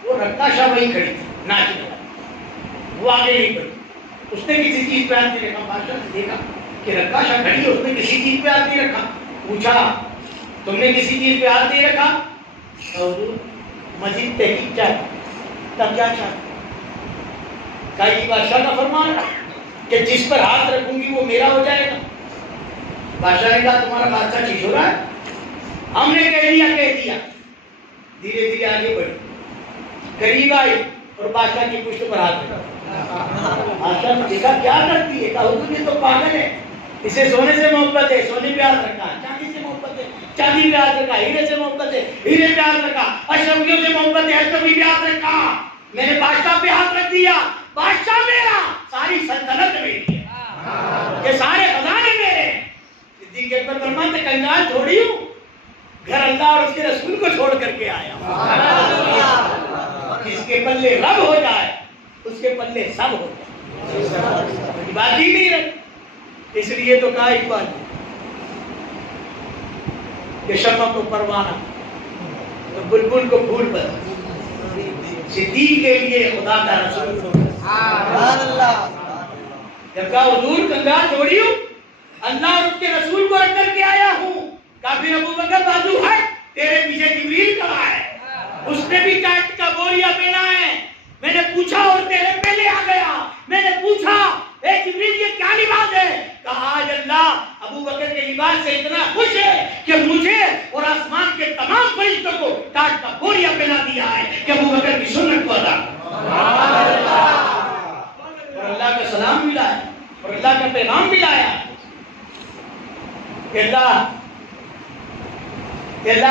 وہ رکاشا وہی کھڑی تھی ناچنے والی, وہ آگے نہیں بڑھی. اس نے کسی چیز پہ ہاتھ نہیں رکھا. بادشاہ نے دیکھا کہ رکاشا کھڑی ہے, اس نے کسی چیز پہ ہاتھ نہیں رکھا. پوچھا تم نے کسی چیز پہ ہاتھ نہیں رکھا؟ حضور مزید تحقیق چاہتا. تب کیا چاہتا؟ کہا یہ بادشاہ کا فرمان ہے کہ جس پر ہاتھ رکھوں گی وہ میرا ہو جائے گا. بادشاہ نے کہا تمہارا بادشاہ ٹھیک ہو رہا ہے؟ ہم نے کہہ دیا. دھیرے دھیرے آگے بڑھی, قریب آئی اور بادشاہ کی پشت پر ہاتھ رکھا. بادشاہ نے دیکھا کیا کرتی ہے. کہا حضور یہ تو پاگل ہے, اسے سونے سے محبت ہے, سونے پہ ہاتھ رکھا. چاندی سے محبت ہے, چاندی پہ ہاتھ رکھا. ہیرے سے محبت ہے, ہیرے پہ ہاتھ رکھا. اشرفیوں سے محبت ہے, اشرفی پہ ہاتھ رکھا. میں نے بادشاہ پہ ہاتھ رکھ دیا. بادشاہ میرا, ساری سلطنت میری ہے, یہ سارے خزانے میرے ہیں. صدیق اکبر فرماتے کنگال تھوڑی ہوں, گھر اللہ اور اس کے رسول کو چھوڑ کر کے آیا. جس کے پلے رب ہو جائے اس کے پلے سب ہو جائے. بات ہی نہیں رہی. اس لیے تو کہا اقبال کہ شمع کو پروانہ تو بلبل کو پھول پر, صدیق کے لیے خدا کا رسول. جب کہا حضور کنگال تھوڑی ہوں, اللہ اور اس کے رسول کو رکھ کر کے آیا ہوں. کافی ابو بکر بازو ہٹ, تیرے پیچھے جبریل کھڑا ہے, اس نے بھی ٹائٹ کا بوریا پہنا ہے. میں نے پوچھا اور تیرے پہلے آ گیا. میں نے پوچھا اے جبریل یہ کیا لباس ہے؟ کہا آج اللہ ابو بکر کے لباس سے اتنا خوش ہے کہ مجھے اور آسمان کے تمام فرشتوں کو ٹائٹ کا بوریا پہنا دیا ہے کہ ابو بکر کی سنت کو ادا کرو. اور اللہ کا سلام ملا ہے اور اللہ کا پیغام بھی لایا کہ اللہ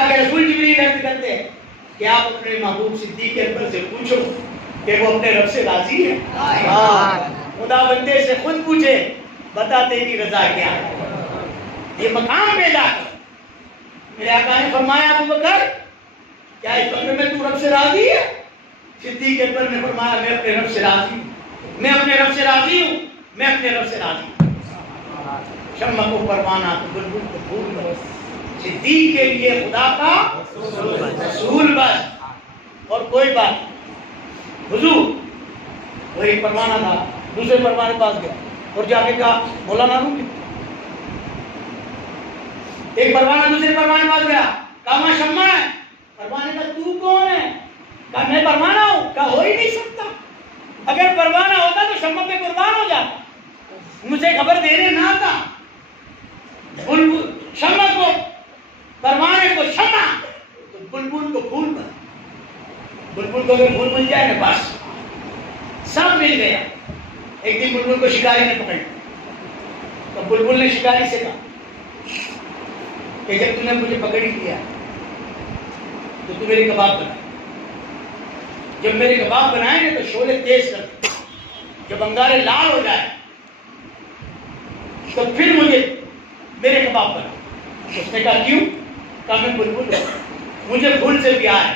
کے رسول جبریل عرض کرتے ہیں کہ آپ اپنے محبوب صدیق اکبر سے پوچھو کہ وہ اپنے رب سے راضی ہے. خدا بندے سے خود پوچھے بتا تیری رضا کیا ہے. یہ مقام پیدا کر. میرے آقا نے فرمایا ابو بکر کیا اس بندے میں تو رب سے راضی ہے؟ صدیق اکبر نے فرمایا میں اپنے رب سے راضی ہوں, میں اپنے رب سے راضی ہوں, میں اپنے رب سے راضی ہوں. شمع کو پروانہ تو بلبل کو پھول بس, صدیق کے لیے خدا کا رسول بس, اور کوئی بات. حضور وہی پروانہ تھا, دوسرے پروانے پاس گیا اور جا کے کہا مولانا روکی. ایک پروانہ دوسرے پروانے پاس گیا, کہا میں شمع ہے. پروانے کا تو کون ہے؟ کہا میں پروانہ ہوں. کہا ہو ہی نہیں سکتا, اگر پروانہ ہوتا تو شمع پہ قربان ہو جاتا, مجھے خبر دینے نہ آتا. شمع کو پروانے کو شمع تو بلبل کو پھول پر. بلبل کو اگر پھول مل جائے نا بس سب مل گیا. ایک دن بلبل کو شکاری نے پکڑ لیا تو بلبل نے شکاری سے کہا کہ جب تم نے مجھے پکڑ ہی لیا تو تم میرے کباب بنا. جب میرے کباب بنائیں گے تو شعلے تیز کر دیں, جب انگارے لال ہو جائے تو پھر مجھے میرے کباب بنا. اس نے کہا کیوں؟ کہا میں بلبل ہوں, مجھے پھول سے پیار ہے,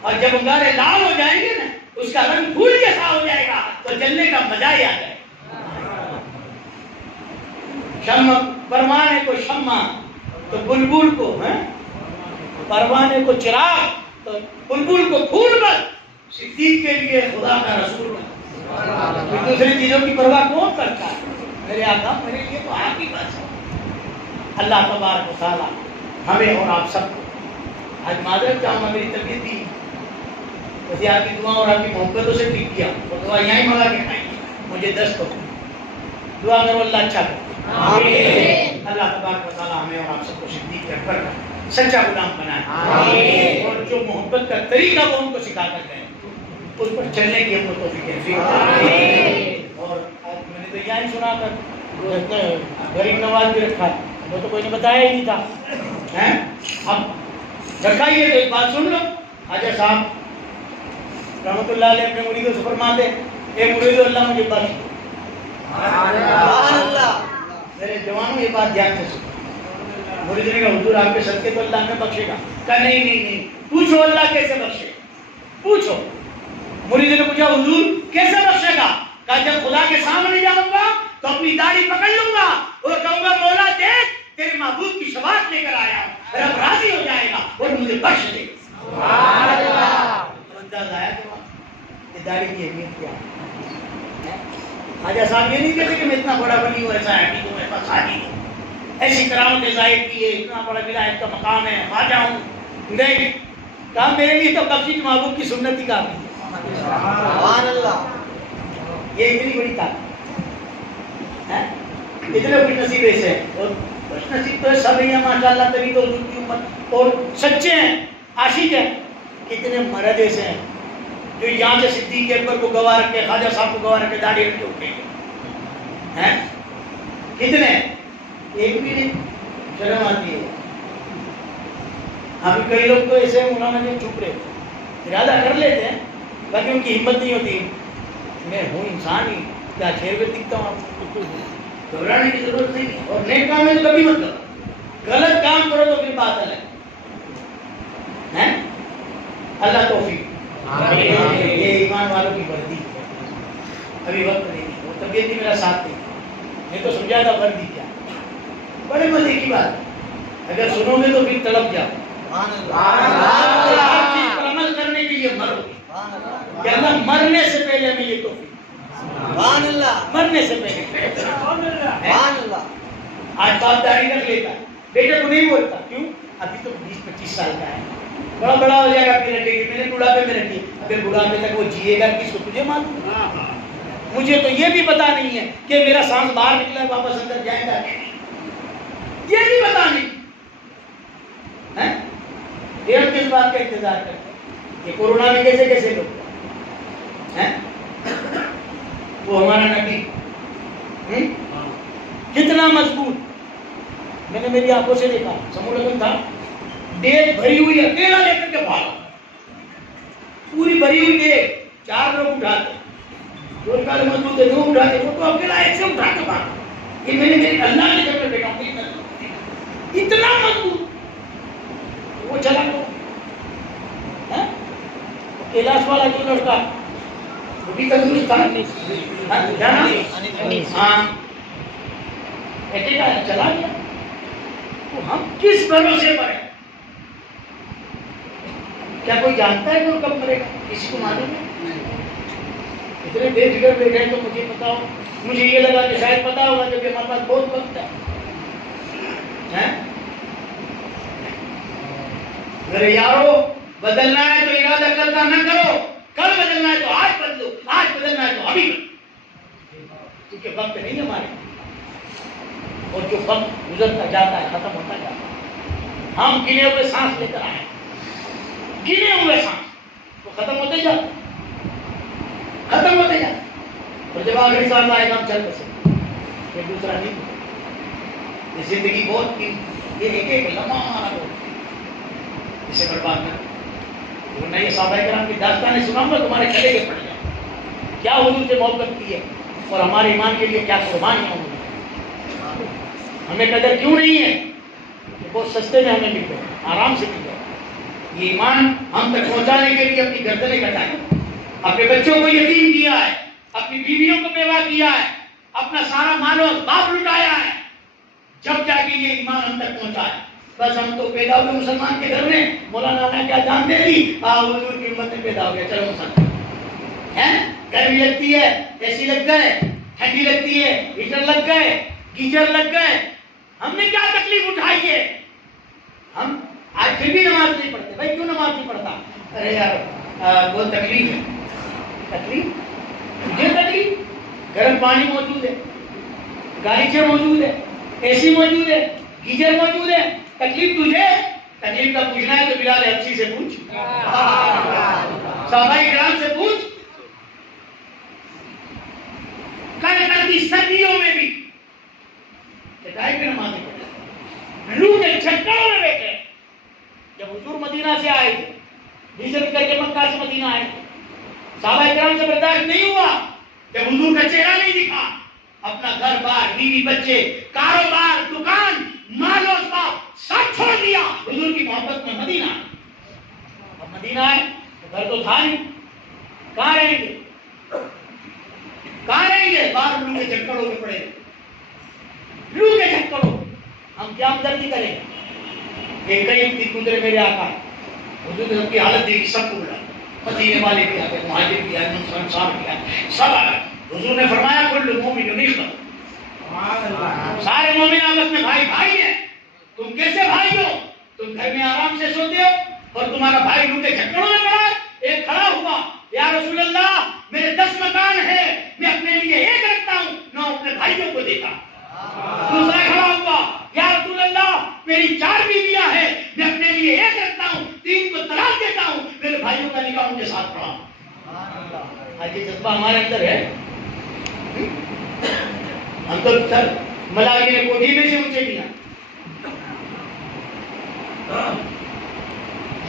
اور جب انگارے لال ہو جائیں گے نا اس کا رنگ پھول جیسا ہو جائے گا تو جلنے کا مزہ ہی آ جائے گا. شمع پروانے کو شمع تو بلبل کو پروانے کو چراغ تو بلبل کو پھول بس, صدیق کے لیے خدا کا رسول بس. دوسری چیزوں کی پرواہ کون کرتا ہے؟ میرے آقا میرے لیے تو آپ ہی بس ہے. اللہ تبارک و تعالیٰ ہمیں اور آپ سب کو, آج معذرت چاہوں گا میری طبیعت بھی ویسے آپ کی دعا اور آپ کی محبتوں سے ٹھیک کیا, اور دعا یہاں ہی منگا کے کھائیں گے, مجھے دست ہو. دعا کرو اللہ اچھا کرے. اللہ تبارک و تعالیٰ ہمیں اور آپ سب کو صدیق اکبر کا سچا غلام بنائے, اور جو محبت کا طریقہ وہ ان کو سکھا کر گئے اس پر چلنے کی ہم کو توفیق نصیب کرے. اور میں نے تو یہاں ہی سنا کر غریب نواز بھی رکھا ہے, وہ تو کوئی نے بتایا ہی نہیں تھا. اب رکھا ہی ہے تو ایک بات سن لو, خواجہ صاحب رحمۃ اللہ علیہ اپنے مریدوں سے فرماتے اے مرید اللہ مجھے بخش دو. میرے جوانوں یہ بات دھیان سے سنو. مرید نے کہا حضور آپ کے صدقے تو اللہ ہمیں بخشے گا. کہا نہیں پوچھو اللہ کیسے بخشے, پوچھو. مرید نے پوچھا حضور کیسے بخشے گا؟ کہا جب خدا کے سامنے جاؤں گا تو اپنی داڑھی پکڑ لوں گا اور کہوں گا مولا دیکھ تیرے محبوب کی شفاعت لے کر آیا ہوں, رب راضی ہو جائے گا اور مجھے بخش دے گا. سبحان اللہ. انداز آیا کہ داڑھی کی اہمیت کیا ہے. خواجہ صاحب یہ نہیں کہتے کہ میں اتنا بڑا ولی ہوں, ایسا عابد ہوں, ایسا صالح ہوں, ایسی کرامت ظاہر کی ہے, اتنا بڑا ولایت کا مقام ہے, خواجہ ہوں. نہیں, کہا میرے لیے تو بخشش محبوب کی سنت ہی کافی ہے. سبحان اللہ. یہ اتنی بڑی طاقت ہے. اتنے خوش نصیب ایسے ہیں, اور خوش نصیب تو سب ہی ہیں ماشاء اللہ, تبھی تو حضور کی امت اور سچے ہیں, عاشق ہیں. کتنے مرد ایسے ہیں جو یہاں سے صدیق اکبر کو گواہ رکھ کے, خواجہ صاحب کو گواہ رکھ کے داڑھی رکھ کے اٹھے ہیں. کتنے؟ ایک بھی نہیں. شرم آتی ہے. ابھی کئی لوگ تو ایسے مولانا جو چھپ رہے ارادہ کر لیتے ہیں باقی ان کی ہمت نہیں ہوتی. میں ہوں انسان ہی, کیا شیر میں دکھتا ہوں آپ کو, گھبرانے کی ضرورت نہیں. اور نیک کام میں تو کبھی مت کرو, غلط کام کرو تو پھر بات الگ ہے. اللہ توفیق. یہ ایمان والوں کی وردی ہے. ابھی وقت نہیں, وہ طبیعت ہی میرا ساتھ نہیں, میں تو سمجھا تھا وردی کیا. بڑے مزے کی بات, اگر سنو گے تو پھر تڑپ جاؤ. ہر چیز پر عمل کرنے کے لیے مرو کہ اللہ مرنے سے پہلے ہمیں یہ توفیق, مرنے سے پہلے. آج باپ داڑھی رکھ لیتا ہے, بیٹے کو نہیں بولتا. کیوں؟ ابھی تو 20-25 سال کا ہے, بڑا بڑا ہو جائے گا پھر رکھے گی. میں نے بڑھاپے میں رکھی, ابھی بڑھاپے تک وہ جیے گا کس کو تجھے معلوم. مجھے تو یہ بھی پتا نہیں ہے کہ میرا سانس باہر نکلا واپس اندر جائے گا, یہ بھی پتا نہیں. پھر ہم کس بات کا انتظار کرتے ہیں کہ کورونا میں کیسے کیسے لوگ ہیں. وہ ہمارا نبی کتنا مضبوط, میں نے میری آنکھوں سے دیکھا. سمولگن تھا, ڈیگ بھری ہوئی اکیلا لے کر کے بھاگا, پوری بھری ہوئی ڈیگ 4 لوگ اٹھاتے, جو کال مضبوط ہے وہ اٹھاتے, وہ تو اکیلا ایک سے اٹھا کے بھاگا. یہ میں نے میری اللہ نے جب میں بیٹھا ہوں اتنا مضبوط, وہ چلا گیا. کیلاش والا جو لڑکا وہ بھی تندرست تھا, چلا گیا. تو ہم کس بھروسے پر ہیں؟ کیا کوئی جانتا ہے کہ وہ کب مرے گا؟ کسی کو معلوم ہے؟ اتنے بے فکر بیٹھے تو مجھے بتاؤ. مجھے یہ لگا کہ شاید پتا ہوگا کہ ہمارے پاس بہت وقت ہے. میرے یارو, بدلنا ہے تو ارادہ کل کا نہ کرو, کل بدلنا ہے تو آج بدلو, آج بدلنا ہے تو ابھی بدلو, کیونکہ وقت نہیں ہمارے, اور جو وقت گزرتا جاتا ہے ختم ہوتا جاتا ہے. ہم گنے ہوئے سانس لے کر آئے, گنے ہوئے سانس وہ ختم ہوتے جاتے, ختم ہوتے جاتے. اور جب آخری سانس آئے گا ہم چل بسے, پھر دوسرا نہیں. یہ زندگی بہت کی, یہ ایک لمحہ ہمارا بہت اسے برباد کر. ورنہ یہ صحابہ کرام کی داستانیں سناؤں گا تمہارے گلے کے پڑ جائیں, کیا حضور سے محبت کی ہے اور ہمارے ایمان کے لیے کیا قربانیاں ہوئی. ہمیں قدر کیوں نہیں ہے کہ بہت سستے میں ہمیں مل گئے, آرام سے مل گئے. یہ ایمان ہم تک پہنچانے کے لیے اپنی گردنیں کٹائیں, اپنے بچوں کو یتیم کیا ہے, اپنی بیویوں کو بیوہ کیا ہے, اپنا سارا مال و اسباب لٹایا ہے, جب جا کے یہ ایمان ہم تک پہنچا ہے. بس ہم تو پیدا ہوئے مسلمان کے گھر میں, مولانا نے کیا جان دے دی, حضور کی امت میں پیدا ہو گیا, چلو مسلمان ہیں. گرمی لگتی ہے اے سی لگ گئے, ٹھنڈی لگتی ہے ہیٹر لگ گئے, گیزر لگ گئے, ہم نے کیا تکلیف اٹھائی ہے. ہم آج پھر بھی نماز نہیں پڑھتے. بھائی کیوں نماز نہیں پڑھتا؟ ارے یار وہ تکلیف ہے. تکلیف مجھے تکلیف, گرم پانی موجود ہے, گالیچے موجود ہے, اے سی موجود ہے, گیزر موجود ہے, تکلیف تجھے. تکلیف کا پوچھنا ہے تو بلال حبشی سے پوچھ, صحابہ کرام سے پوچھ. کل کی سردیوں میں بھی چٹائی پہ نماز پڑھتے, لو کے چھٹکوں میں بیٹھے. جب حضور مدینہ سے آئے تھے ہجرت کر کے مکہ سے مدینہ آئے. صحابہ کرام سے برداشت نہیں ہوا جب حضور کا چہرہ نہیں دکھا. اپنا گھر بار، بیوی بچے، کاروبار، دکان، مال و اسباب سب چھوڑ دیا حضور کی محبت میں مدینہ. اب مدینہ آئے تو گھر تو تھا نہیں، کہاں رہیں گے؟ کہاں رہیں گے؟ باہر لو کے جھکڑوں کے پڑے، لو کے جھکڑوں. ہم کیا ہمدردی کریں؟ کہ کئی دن گزرے میرے آقا، حضور نے سب کی حالت دیکھی، سب کو بلا، مدینے والے بھی آ گئے، مہاجر بھی آئے، انصار بھی آئے، سب آ گئے. حضور نے فرمایا کل مومن یونیخ، سارے مومن آپس میں بھائی بھائی ہیں. تم کیسے بھائی ہو؟ تم گھر میں آرام سے سوتے ہو اور تمہارا بھائی لو کے جھکڑوں میں پڑا ہے. ایک کھڑا ہوا، یا رسول اللہ میرے 10 مکان ہیں، میں اپنے لیے ایک رکھتا ہوں، نہ اپنے بھائیوں کو دیتا. دوسرا کھڑا ہوا، یا رسول اللہ میری 4 بیویاں ہیں، میں اپنے لیے ایک رکھتا ہوں، 3 کو طلاق دیتا ہوں، میرے بھائیوں کا نکاح ان کے ساتھ پڑھا. آج یہ جذبہ ہمارے اندر ہے. ہم تو سر ملاقے نے کوٹھی میں سے اونچے دیا.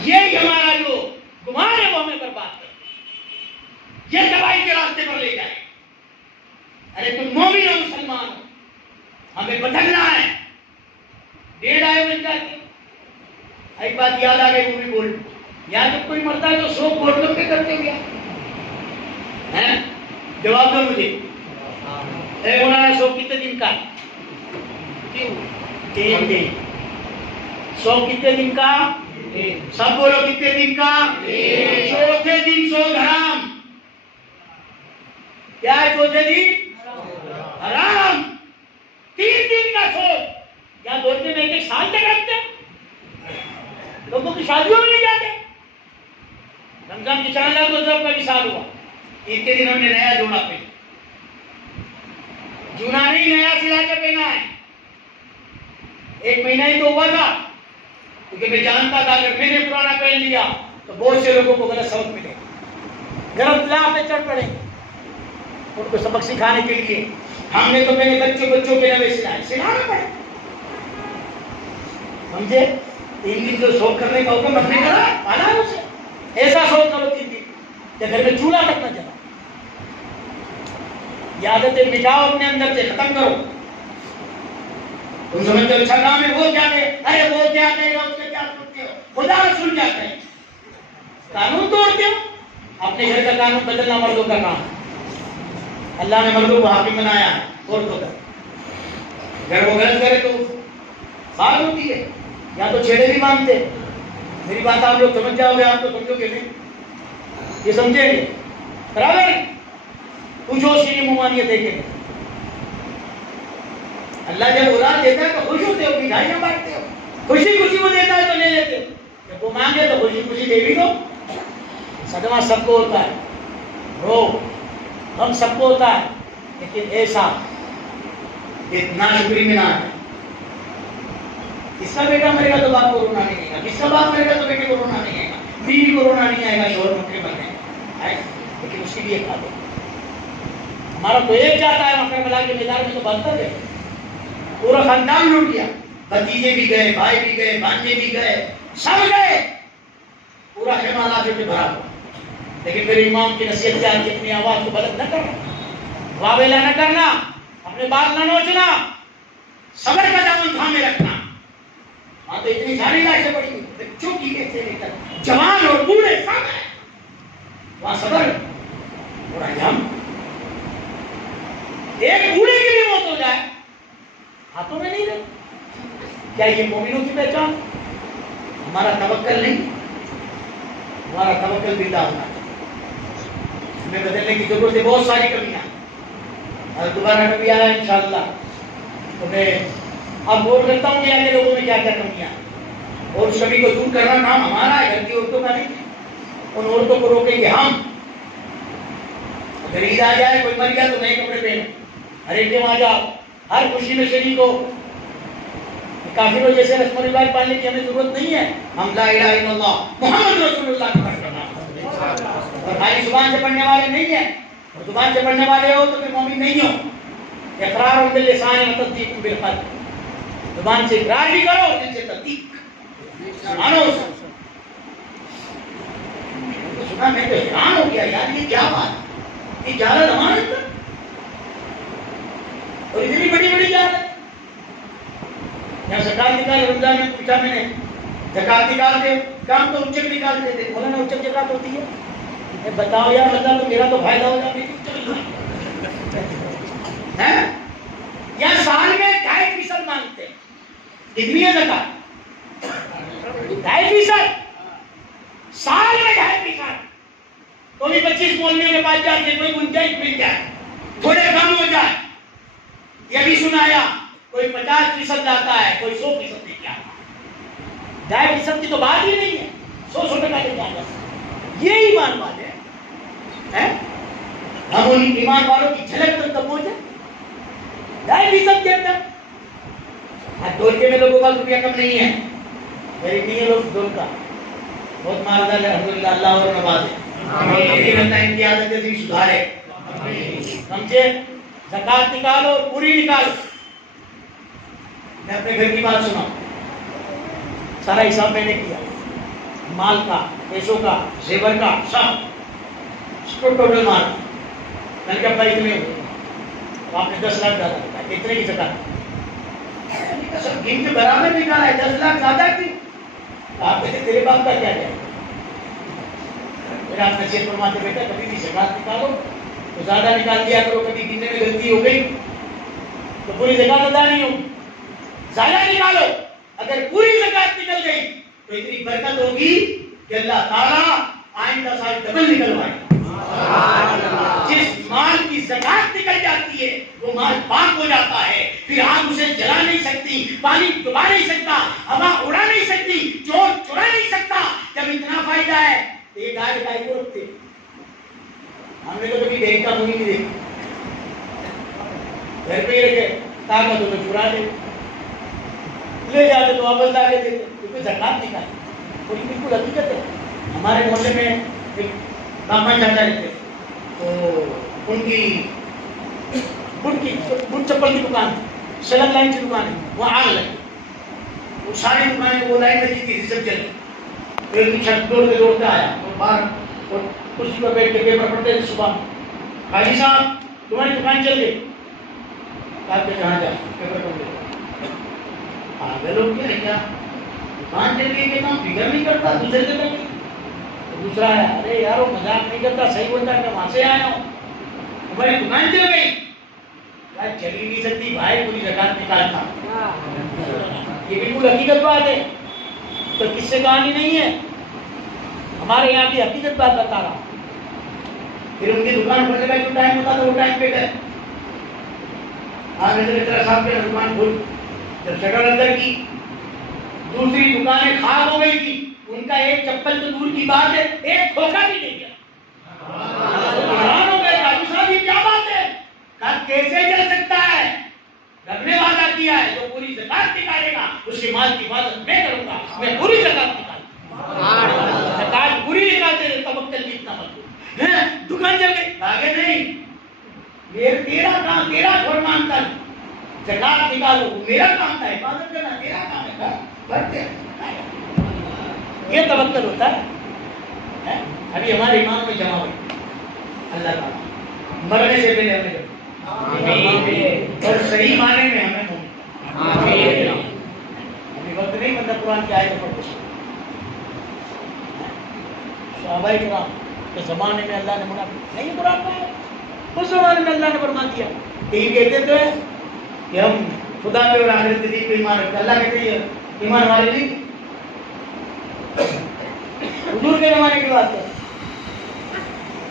یہ ہمارا جو گمان ہے وہ ہمیں برباد کر، یہ تباہی کے راستے پر لے جائے. ارے تم مومن ہو، مسلمان ہو، ہمیں بدلنا ہے. ڈیڑھ آئے بن جاتے. ایک بات یاد آ گئی، وہ بھی بول. یہاں جب کوئی مرتا ہے تو 100 بوتلوں کے کرتے ہو کیا؟ جواب دو مجھے. اے مولانا 100 کتنے دن کا؟ 3 دن. 100 کتنے دن کا؟ سب بولو کتنے دن کا؟ چوتھے دن 100 حرام. کیا ہے چوتھے دن؟ حرام. 3 دن کا 100. یا 2 دن میں 1 سال تک رکھتے لوگوں کی شادیوں میں نہیں جاتے. رمضان کی 4 لاکھ روزہ کا بھی سال ہوا. عید کے دن ہم نے نیا جوڑا پہنا، جونا نہیں نیا سلا کے پہنا ہے. 1 مہینہ ہی تو ہوا تھا، کیونکہ میں جانتا تھا اگر میں نے پرانا پہن لیا تو بہت سے لوگوں کو غلط سبق ملے، غلط راہ پہ چڑھ پڑے. ان کو سبق سکھانے کے لیے ہم نے تو میرے بچوں کے نوے سلانا پڑے. سمجھے؟ 3 دن جو شوق کرنے کا حکم ہم نے کرا، مانا ہے اسے. ایسا شوق کرو 3 دن کہ گھر میں چولہا تک نہ جلا. یہ عادتیں مٹاؤ اپنے اندر سے، ختم کرو. تم سمجھتے ہو اچھا کام ہے، وہ کیا کہے، ارے وہ کیا کہے گا، اس سے کیا سنتے ہو؟ خدا رسول کیا کہے؟ قانون توڑتے ہو. اپنے گھر کا قانون بدلنا مردوں کا کام. اللہ نے مردوں کو حاکم بنایا ہے عورتوں کا. اگر وہ غلط کرے تو بات ہوتی ہے. یا تو چھیڑے بھی مانتے. میری بات آپ لوگ سمجھ جاؤ گے، آپ تو سمجھو گے نہیں، یہ سمجھیں گے برابر. کچھ اس کی ممانعت دیکھیں. اللہ جب اولاد دیتا ہے تو خوش ہوتے ہو، مٹھائیاں بانٹتے ہو، خوشی خوشی وہ دیتا ہے تو لے لیتے ہو. جب وہ مانگے تو خوشی خوشی دے بھی دو. صدمہ سب کو ہوتا ہے، رو ہم سب کو ہوتا ہے، لیکن ایسا اتنا شکری میں نہ ہے. اس کا بیٹا مرے گا تو باپ کو رونا نہیں آئے گا، اس کا باپ مرے گا تو بیٹے کو رونا نہیں آئے گا، بیوی کو رونا نہیں آئے گا، شوہر مکے بننے آئے گا. لیکن اس کی بھی ایک بات ہے، ہمارا تو ایک جاتا ہے مکہ ملا کے میدان میں تو بنتا ہے، پورا خاندان لوٹ گیا. بھتیجے بھی گئے، بھائی بھی گئے، بھانجے بھی گئے، سب گئے، پورا خیمہ لاشوں سے بھرا ہوا. لیکن میرے امام کی نصیحت کیا ہے کہ اپنی آواز کو بلند نہ کرنا، واویلا نہ کرنا، اپنے بال نہ نوچنا، صبر کا دامن تھامے رکھنا. وہاں تو اتنی ساری لاشیں پڑی ہوئی، بچوں کی سے لے کر جوان اور بوڑھے سب ہیں. وہاں صبر اور انجام. ایک بوڑھے کی بھی موت ہو جائے ہاتھوں میں نہیں رہے. کیا یہ مومنوں کی پہچان؟ ہمارا توکل نہیں، ہمارا توکل باللہ ہونا. ہمیں بدلنے کی ضرورت ہے. بہت ساری کمیاں، اور دوبارہ کبھی آ رہا ہے انشاءاللہ تو میں اب غور کرتا ہوں کہ آگے لوگوں میں کیا کیا کمیاں ہیں، اور اس کمی کو دور کرنا کام ہمارا ہے، گھر کی عورتوں کا نہیں. ان عورتوں کو روکیں گے ہم. اگر عید آ جائے، کوئی مر گیا تو نئے کپڑے پہنو، ہر ایک دن آ جاؤ، ہر خوشی میں شریک ہو. کافروں جیسے رسم و رواج پالنے کی ہمیں ضرورت نہیں ہے. ہم لا الہ الا اللہ محمد رسول اللہ کا فرمان، اور خالی زبان سے پڑھنے والے نہیں ہیں. اور زبان سے پڑھنے والے ہو تو پھر مومن نہیں ہو. اقرار باللسان و تصدیق بالقلب. زبان سے اقرار بھی کرو، دل سے تصدیق مانو. سنا میں تو حیران ہو گیا یار یہ کیا بات ہے، یہ جالت امانت ہے اور اتنی بڑی بڑی جالت. یہاں زکات نکال رمضان میں پوچھا میں نے زکات نکالتے کام تو اچک نکالتے تھے، بولا نا اچک زکات ہوتی ہے. بتاؤ یار اللہ تو میرا تو فائدہ ہو جاتا ہے. یا سال میں 2.5% مانگتے ہیں، کتنی ہے زکات؟ 2.5%. سال میں 2.5%. تو بھی 25 مولویوں کے پاس جاتے، کوئی گنجائش مل جائے، تھوڑے کم ہو جائے. یہ بھی سنایا کوئی 50% لاتا ہے، کوئی 100% لے کے آتا ہے. 2.5% کی تو بات ہی نہیں ہے، 100 ٹکا لے کے آتا. یہ ایمان والے ہیں. ہم ان ایمان والوں کی جھلک تک پہنچے. 2.5% دیتا ہے. دولچے میں لوگوں کا روپیہ کم نہیں ہے، میری نہیں ہے لوگ دول کا بہت مالدار ہے الحمدللہ، اللہ اور نوازے. لیکن اللہ ان کی عادتیں بھی سدھارے. سمجھے؟ زکات نکالو اور پوری نکالو. میں اپنے گھر کی بات سنا، سارا حساب میں نے کیا، مال کا، پیسوں کا، زیور کا، سب ٹوٹل مال. میں نے کہا بھائی اتنے ہوئے، آپ نے 10 لاکھ زیادہ بتایا، کتنے کی زکات؟ سب گن کے برابر نکالا ہے، 10 لاکھ زیادہ کی. آپ کہتے تیرے باپ کا کیا ہے؟ پھر آپ نصیحت فرماتے بیٹا کبھی بھی زکات نکالو تو زیادہ نکال دیا کرو، کبھی گننے میں غلطی ہو گئی تو پوری زکات ادا نہیں ہوگی. زیادہ نکالو، اگر پوری زکات نکل گئی تو اتنی برکت ہوگی کہ اللہ تعالیٰ آئندہ سال ڈبل نکلوائے. جس مال کی زکات نکل جاتی ہے وہ مال پاک ہو جاتا ہے، پھر آگ اسے جلا نہیں سکتی، پانی ڈبا نہیں سکتا، ہوا اڑا نہیں سکتی، چور چرا نہیں سکتا. جب اتنا فائدہ ہے تو یہ گائے کو رکھتے. ہم نے تو کبھی بینک کا منی نہیں دیکھی، گھر پہ ہی رکھے، طاقت ہو تو چرا لے جاتے تو واپس لا کے دیتے، کیونکہ زکات نکالتے. اور یہ بالکل حقیقت ہے. ہمارے محلے میں ایک باما چاچا رہتے، تو ان کی بوٹ چپل کی دکان تھی، سلم لائن کی دکان ہے، وہ آگ لگی، وہ ساری دکانیں وہ لائن لگی تھی، سب چل رہی. ایک چھت دوڑتے دوڑتے آیا اور باہر کرسی پر بیٹھ کے پیپر پڑھتے تھے صبح. حاجی صاحب تمہاری دکان چل گئی. آپ کے جہاں جا پیپر پڑھ لے. آگے لوگ کیا دکان چل گئی کہ کام فکر نہیں کرتا دوسرے جگہ کی. دوسرا ہے ارے یار وہ مذاق نہیں کرتا، صحیح بولتا ہے، میں وہاں سے آیا ہوں، تمہاری دکان چل گئی. چل ہی نہیں سکتی بھائی، پوری زکات نکالتا. یہ بالکل حقیقت بات ہے، تو کس سے کہانی نہیں ہے، ہمارے یہاں کی حقیقت بات بتا رہا. پھر ان کی دکان کھولنے کا جو ٹائم ہوتا تھا وہ ٹائم پہ گئے. حضرت صاحب نے دکان کھول، جب شٹر اندر کی دوسری دکانیں خراب ہو گئی تھی، ان کا ایک چپل تو دور کی بات ہے، ایک دھوکہ بھی نہیں گیا. حیران ہو گئے حاجی صاحب یہ کیا بات ہے، کہا کیسے چل سکتا ہے، رب نے وعدہ کیا ہے جو پوری زکات نکالے گا اس کے مال کی حفاظت میں کروں گا، میں پوری زکات نکالوں. زکات پوری نکالتے ہیں توکل بھی اتنا مضبوط ہے. دکان چل گئی، آگے نہیں، یہ تیرا کام، تیرا فرمان کر، زکات نکالو میرا کام تھا، حفاظت کرنا تیرا کام ہے. بڑھتے یہ توکل ہوتا ہے. ابھی ہمارے ایمان میں جمع ہوئی اللہ تعالیٰ مرنے سے پہلے ہمیں جب اور صحیح معنی میں ہمیں ابھی وقت نہیں مطلب قرآن کی آیت پر کچھ صحابہ کرام کے زمانے میں اللہ نے منع نہیں قرآن کا ہے، اس زمانے میں اللہ نے فرما دیا کہ یہ کہتے تھے کہ ہم خدا پہ اور آخرت کے دین پہ ایمان رکھتے. اللہ کہتے ہیں ایمان والے نہیں، حضور کے زمانے کی بات ہے،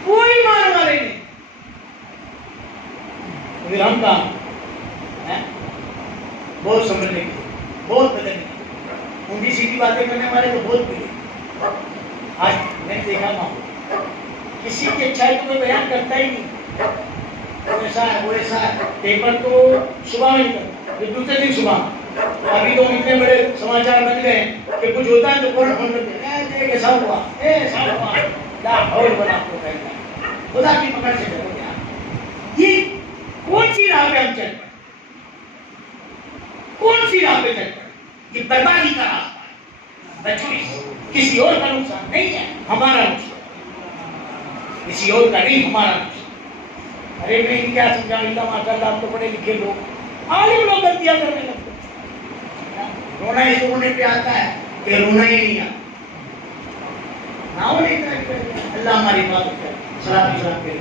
کوئی ایمان والے نہیں. پھر ہم کام بہت سمجھنے کی، بہت بدلنے کی، اونچی سیدھی باتیں کرنے والے تو بہت ملے. آج میں نے دیکھا ماں کسی کی اچھائی تو میں بیان کرتا ہی نہیں، وہ ایسا ہے وہ ایسا ہے. پیپر تو صبح میں نکلتا، پھر دوسرے دن صبح. ابھی تو اتنے بڑے سماچار بن گئے کہ کچھ ہوتا ہے تو فوراً فون کرتے ہیں ایسا ہوا ایسا ہوا، لا حول ولا قوت الا باللہ. خدا کی پکڑ سے ڈرو یار. یہ کون سی راہ پہ ہم چل پڑے، کون سی راہ پہ چل پڑے؟ یہ بربادی کا راستہ ہے. بچوں کسی اور کا نقصان نہیں ہے، ہمارا نقصان. کسی اور کا نہیں، ہمارا نقصان۔ ارے میں کیا سمجھا، اللہ ماشاء اللہ آپ تو پڑھے لکھے لوگ، عالم لوگ غلطیاں کرنے لگتے، رونا اس رونے پہ آتا ہے کہ رونا ہی نہیں آتا، نہ ہونے کا اللہ ہماری بات کرے، سلام کرے۔